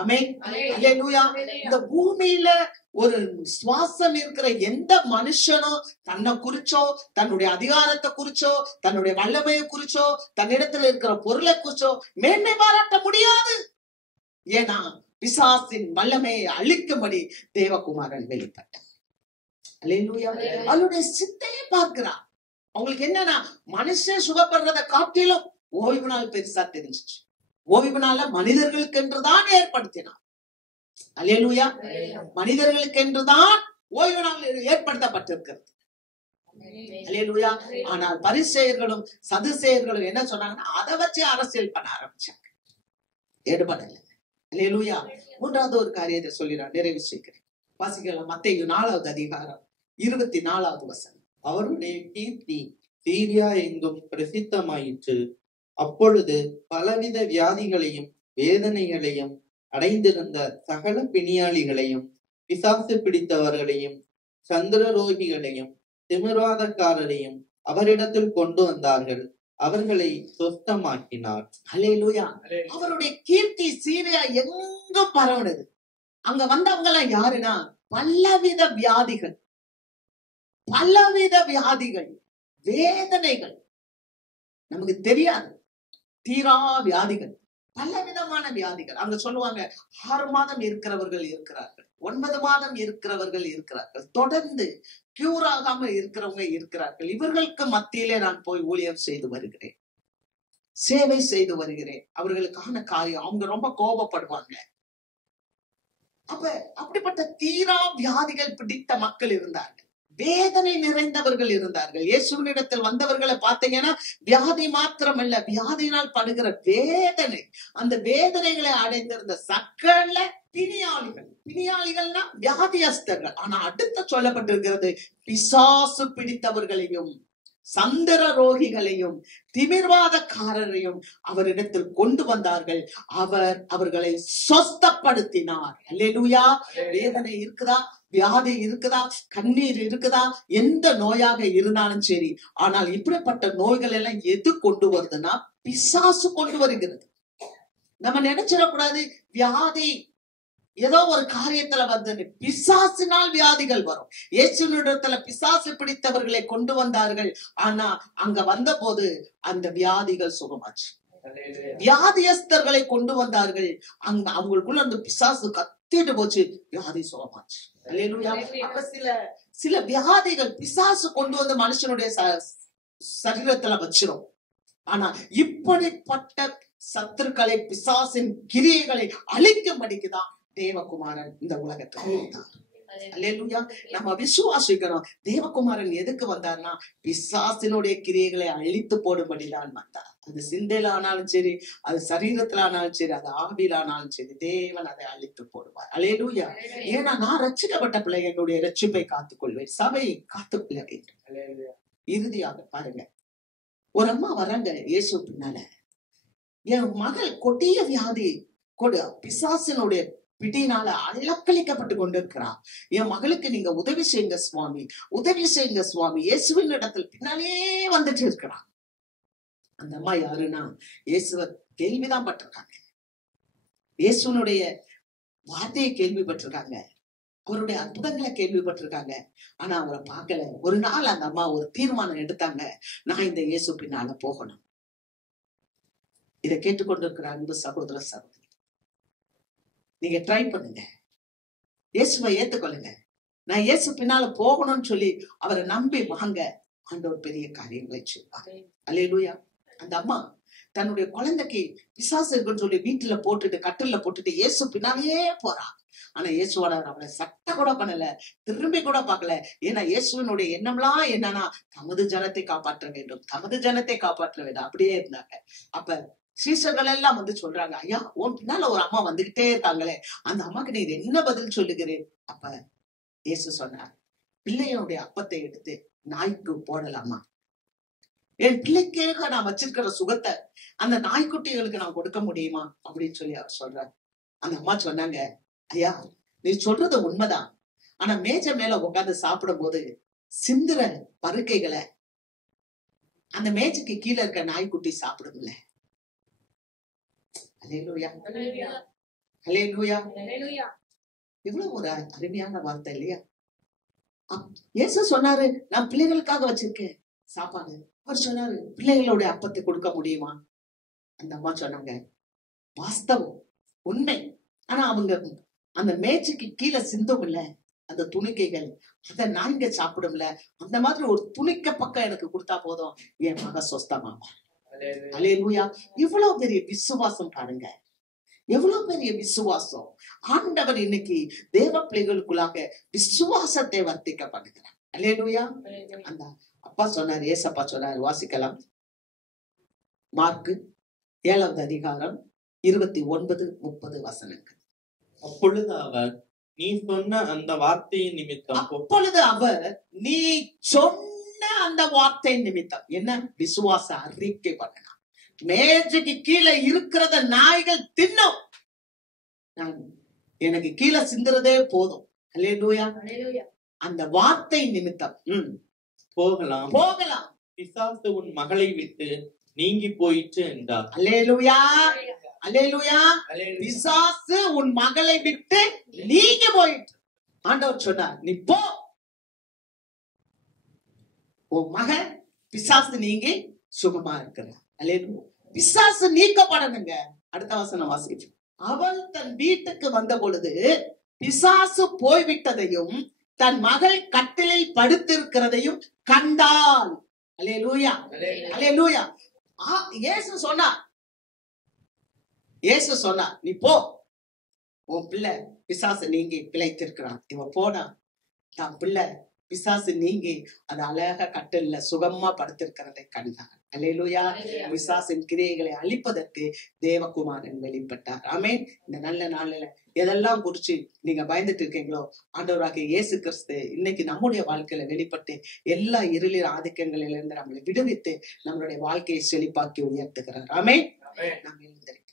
ஆமென். அல்லேலூயா. இந்த பூமியில ஒரு சுவாசம் இருக்கிற எந்த மனுஷனும் தன்னை குறிச்சோ, தன்னுடைய அதிகாரத்தை குறிச்சோ, தன்னுடைய வல்லமையை குறிச்சோ, தன்னிடத்துல இருக்கிற பொருளை குறிச்சோ மேன்மை பாராட்ட முடியாது. ஏன்னா பிசாசின் வல்லமையை அழிக்கும்படி தேவகுமாரன் வெளிப்பட்டார். அல்லேலூயா. அவளுடைய சித்தையை பார்க்கிறார். அவங்களுக்கு என்னன்னா, மனுஷன் சுகப்படுறதை காட்டிலும் ஓய்வு நாள் பெருசா தெரிஞ்சிச்சு. ஓய்வு நாள மனிதர்களுக்கு என்றுதான் ஏற்படுத்தினார். அல்லேலூயா. மனிதர்களுக்கு என்றுதான் ஓய்வு நாள் ஏற்படுத்தப்பட்டிருக்கிறது. அல்லேலூயா. ஆனால் பரிசேயர்களும் சதுசேயர்களும் என்ன சொன்னாங்கன்னா, அதை வச்சு அரசியல் பண்ண ஆரம்பிச்சாங்க. ஈடுபடல. அல்லேலூயா. 3வது ஒரு காரியத்தை சொல்லிடுறேன், நிறைவு செய்கிறேன். வாசிக்கலாம். மத்தேயு 4வது அதிகாரம் 24வது வசனம். அவருடைய கீர்த்தி சீரியா எங்கும் பிரசித்தமாயிற்று. அப்பொழுது பலவித வியாதிகளையும் வேதனைகளையும் அடைந்திருந்த சகல பிணியாளிகளையும் பிசாசு பிடித்தவர்களையும் சந்திரரோகிகளையும் திமிர்வாதக்காரரையும் அவரிடத்தில் கொண்டு வந்தார்கள். அவர்களை சொஸ்தமாக்கினார். அல்லேலூயா. அவருடைய கீர்த்தி சீரியா எங்கும் பரவுனது. அங்க வந்தவங்க எல்லாம் யாருன்னா பலவித வியாதிகள், பலவித வியாதிகள், வேதனைகள், நமக்கு தெரியாது, தீரா வியாதிகள், பலவிதமான வியாதிகள். அங்க சொல்லுவாங்க 6 மாதம் இருக்கிறவர்கள் இருக்கிறார்கள், 9 மாதம் இருக்கிறவர்கள் இருக்கிறார்கள், தொடர்ந்து கியூர் ஆகாம இருக்கிறவங்க இருக்கிறார்கள். இவர்களுக்கு மத்தியிலே நான் போய் ஊழியம் செய்து வருகிறேன், சேவை செய்து வருகிறேன். அவர்களுக்கான காரியம், அவங்க ரொம்ப கோபப்படுவாங்க. அப்ப அப்படிப்பட்ட தீரா வியாதிகள் பிடித்த மக்கள் இருந்தார்கள், வேதனை நிறைந்தவர்கள் இருந்தார்கள். இயேசுவினிடத்தில் வந்தவர்களை பார்த்தீங்கன்னா வியாதி மாத்திரமல்ல, வியாதியினால் படுகிற வேதனை, அந்த வேதனைகளை அடைந்திருந்த சகல பிணியாளிகள். பிணியாளிகள்னா வியாதியஸ்தர்கள். ஆனா அடுத்த சொல்லப்பட்டிருக்கிறது பிசாசு பிடித்தவர்களையும் சந்திர ரோகிகளையும் திமிர்வாதக்காரரையும் அவரிடத்தில் கொண்டு வந்தார்கள். அவர் அவர்களை சொஸ்தப்படுத்தினார். அல்லேலூயா. வேதனை இருக்குதா, வியாதி இருக்குதா, கண்ணீர் இருக்குதா, எந்த நோயாக இருந்தாலும் சரி, ஆனால் இப்படிப்பட்ட நோய்கள் எல்லாம் எது கொண்டு வருதுன்னா பிசாசு கொண்டு வருகிறது. நம்ம நினைச்சிடக்கூடாது வியாதி ஏதோ ஒரு காரியத்துல வந்து பிசாசினால் வியாதிகள் வரும். இயேசுவினிடத்துல பிசாசு பிடித்தவர்களை கொண்டு வந்தார்கள். ஆனா அங்க வந்த போது அந்த வியாதிகள் சுகமாச்சு. வியாதியஸ்தர்களை கொண்டு வந்தார்கள். அங்க அவங்களுக்குள்ள அந்த பிசாசு கத்திட்டு போச்சு, வியாதி சுகமாச்சு. அப்ப சில வியாதிகள் பிசாசு கொண்டு வந்து மனுஷனுடைய சரீரத்துல வச்சிரும். ஆனா இப்படிப்பட்ட சத்துருக்களை, பிசாசின் கிரியைகளை அழிக்கும்படிக்குதான் தேவகுமாரன் இந்த உலகத்துக்கு வந்தார். அல்லேலூயா. நம்ம விசுவாசிக்கிறோம். தேவகுமாரன் எதுக்கு வந்தார்னா பிசாசினுடைய கிரியைகளை அழித்து போடும்படிதான் வந்தார். அது சிந்தையில ஆனாலும் சரி, அது சரீரத்துல ஆனாலும் சரி, அது ஆவியில ஆனாலும் சரி, தேவன் அதை அழித்து போடுவார். அல்லேலூயா. ஏன்னா நான் ரட்சிக்கப்பட்ட பிள்ளை, என்னுடைய ரட்சிப்பை காத்துக்கொள்வேன், சபையை காத்துக்கொள்ள வேண்டும். இறுதியாக பாருங்க, ஒரு அம்மா வராங்க இயேசு பின்னால. என் மகள் கொடிய வியாதி பிசாசினுடைய பிடினால அலக்களிக்கப்பட்டு கொண்டிருக்கிறான். என் மகளுக்கு நீங்க உதவி செய்யுங்க சுவாமி, உதவி செய்யுங்க சுவாமி. இயேசுவின் இடத்துல பின்னாலே வந்துட்டு இருக்கிறான். அந்த அம்மா யாருன்னா இயேசுவ கேள்விதான் பட்டிருக்காங்க, இயேசுனுடைய வார்த்தையை கேள்விப்பட்டிருக்காங்க, அவருடைய அற்புதங்களை கேள்விப்பட்டிருக்காங்க. ஆனா அவரை பார்க்கல. ஒரு நாள் அந்த அம்மா ஒரு தீர்மானம் எடுத்தாங்க, நான் இந்த இயேசு பின்னால போகணும். இதை கேட்டுக்கொண்டிருக்கிற அன்பு சகோதர சகோதரி, நீங்க ட்ரை பண்ணுங்க, இயேசுவை ஏத்துக்கொள்ளுங்க. நான் இயேசு பின்னால போகணும்னு சொல்லி அவரை நம்பி வாங்க, ஆண்டவர் பெரிய காரியங்களை செய்வார். அல்லேலூயா. அந்த அம்மா தன்னுடைய குழந்தைக்கு பிசாசு இருக்குன்னு சொல்லி வீட்டுல போட்டுட்டு, கட்டில போட்டுட்டு இயேசு பின்னாலேயே போறா. ஆனா இயேசுவோட அவளை சட்டை கூட பண்ணல, திரும்பி கூட பார்க்கல. ஏன்னா இயேசுவனுடைய எண்ணம்லாம் என்னன்னா தமது ஜனத்தை காப்பாற்ற வேண்டும், தமது ஜனத்தை காப்பாற்ற வேண்டும், அப்படியே இருந்தாங்க. அப்ப சீசர்கள் எல்லாம் வந்து சொல்றாங்க, ஐயா உன் பின்னால ஒரு அம்மா வந்துகிட்டே இருக்காங்களே, அந்த அம்மாக்கு நீ என்ன பதில் சொல்லுகிறேன்? அப்ப இயேசு சொன்னார், பிள்ளையோடைய அப்பத்தை எடுத்து நாய்க்கு போடலாமா? என் பிள்ளைக்காக நான் வச்சிருக்கிற சுகத்தை அந்த நாய்க்குட்டிகளுக்கு நான் கொடுக்க முடியுமா அப்படின்னு சொல்லி அவர் சொல்றாரு. அந்த அம்மா சொன்னாங்க, ஐயா நீ சொல்றது உண்மைதான், ஆனா மேஜை மேல உட்கார்ந்து சாப்பிடும் போது சிந்துற பருக்கைகளை அந்த மேஜைக்கு கீழே இருக்க நாய்க்குட்டி சாப்பிடும்ல. அல்லேலூயா, அல்லேலூயா. இவ்வளவு ஒரு அருமையான வார்த்தை இல்லையா? இயேசு சொன்னாரு, நான் பிள்ளைகளுக்காக வச்சிருக்கேன் சாப்பாடு. அவர் சொன்னாரு, பிள்ளைகளோட அப்பத்தை கொடுக்க முடியுமா? அந்த அம்மா சொன்னாங்க, வாஸ்தவம், உண்மை. ஆனா அவங்க அந்த மேய்ச்சிக்கு கீழே சிந்தும் இல்ல அந்த துணிக்கைகள், அத நாங்க சாப்பிடும்ல, அந்த மாதிரி ஒரு துணிக்க பக்கம் எனக்கு கொடுத்தா போதும், என் மக சொஸ்தமாமா. அல்லேலூயா. இவ்வளவு பெரிய விசுவாசம் பாருங்க, எவ்வளவு பெரிய விசுவாசம். ஆண்டவர் இன்னைக்கு தேவ பிள்ளைகளுக்குள்ளாக விசுவாசத்தை வர்த்திக்க பண்ணுகிறார். அல்லேலூயா. அந்த அப்பா சொன்னார், ஏசப்பா சொன்னார், வாசிக்கலாம். மார்க்கு 7வது அதிகாரம் 29-30 வசனங்கள். அப்பொழுது அவர், நீ சொன்ன அந்த வார்த்தையின் நிமித்தம். அப்பொழுது அவர், நீ சொன்ன அந்த வார்த்தை நிமித்தம் என்ன? விசுவாச அறிக்கை பண்ணலாம். மேஜைக்கு கீழே இருக்கிறத நாய்கள் தின்னும், எனக்கு கீழே சிந்துறதே போதும். அல்லேலூயா. அந்த வார்த்தை நிமித்தம் போகலாம், போகலாம், பிசாசு உன் மகளை விட்டு நீங்கி போயிற்று என்றார். அல்லேலூயா, அல்லேலூயா. பிசாசு உன் மகளை விட்டு நீங்க போயிட்டு, ஆண்டவர் சொன்னார், நீ போ, உன் மகன் பிசாசு நீங்கி சுகமா இருக்கிற. அல்லேலூயா. பிசாசு நீக்கப்படணுங்க. அடுத்த வசனம் வாசிச்சு. அவள் தன் வீட்டுக்கு வந்த பொழுது பிசாசு போய்விட்டதையும் தன் மகள் கட்டிலில் படுத்திருக்கிறதையும் கண்டாள். அல்லேலூயா, அல்லேலூயா. இயேசு சொன்னார், இயேசு சொன்னார், நீ போ, உன் பிள்ளை பிசாசு நீங்கி பிழைத்திருக்கிறான். இவன் போனா தான் பிள்ளை பிசாசு நீங்கி அது அழகா கட்டில்ல சுகமா படுத்திருக்கிறதை கண்டார். அல்லேலூயா. பிசாசின் கிரியைகளை அழிப்பதற்கு தேவகுமாரன் வெளிப்பட்டார். ஆமென். இந்த நல்ல நாளில எதெல்லாம் குறிச்சு நீங்க பயந்துட்டு இருக்கீங்களோ, ஆண்டவராகிய இயேசு கிறிஸ்து இன்னைக்கு நம்முடைய வாழ்க்கையில வெளிப்பட்டு எல்லா இருளின் ஆதிக்கங்களிலிருந்து நம்மளை விடுவித்து நம்மளுடைய வாழ்க்கையை செழிப்பாக்கி உயர்த்துகிறார். ஆமென். நாம் எழுந்திருக்கிறோம்.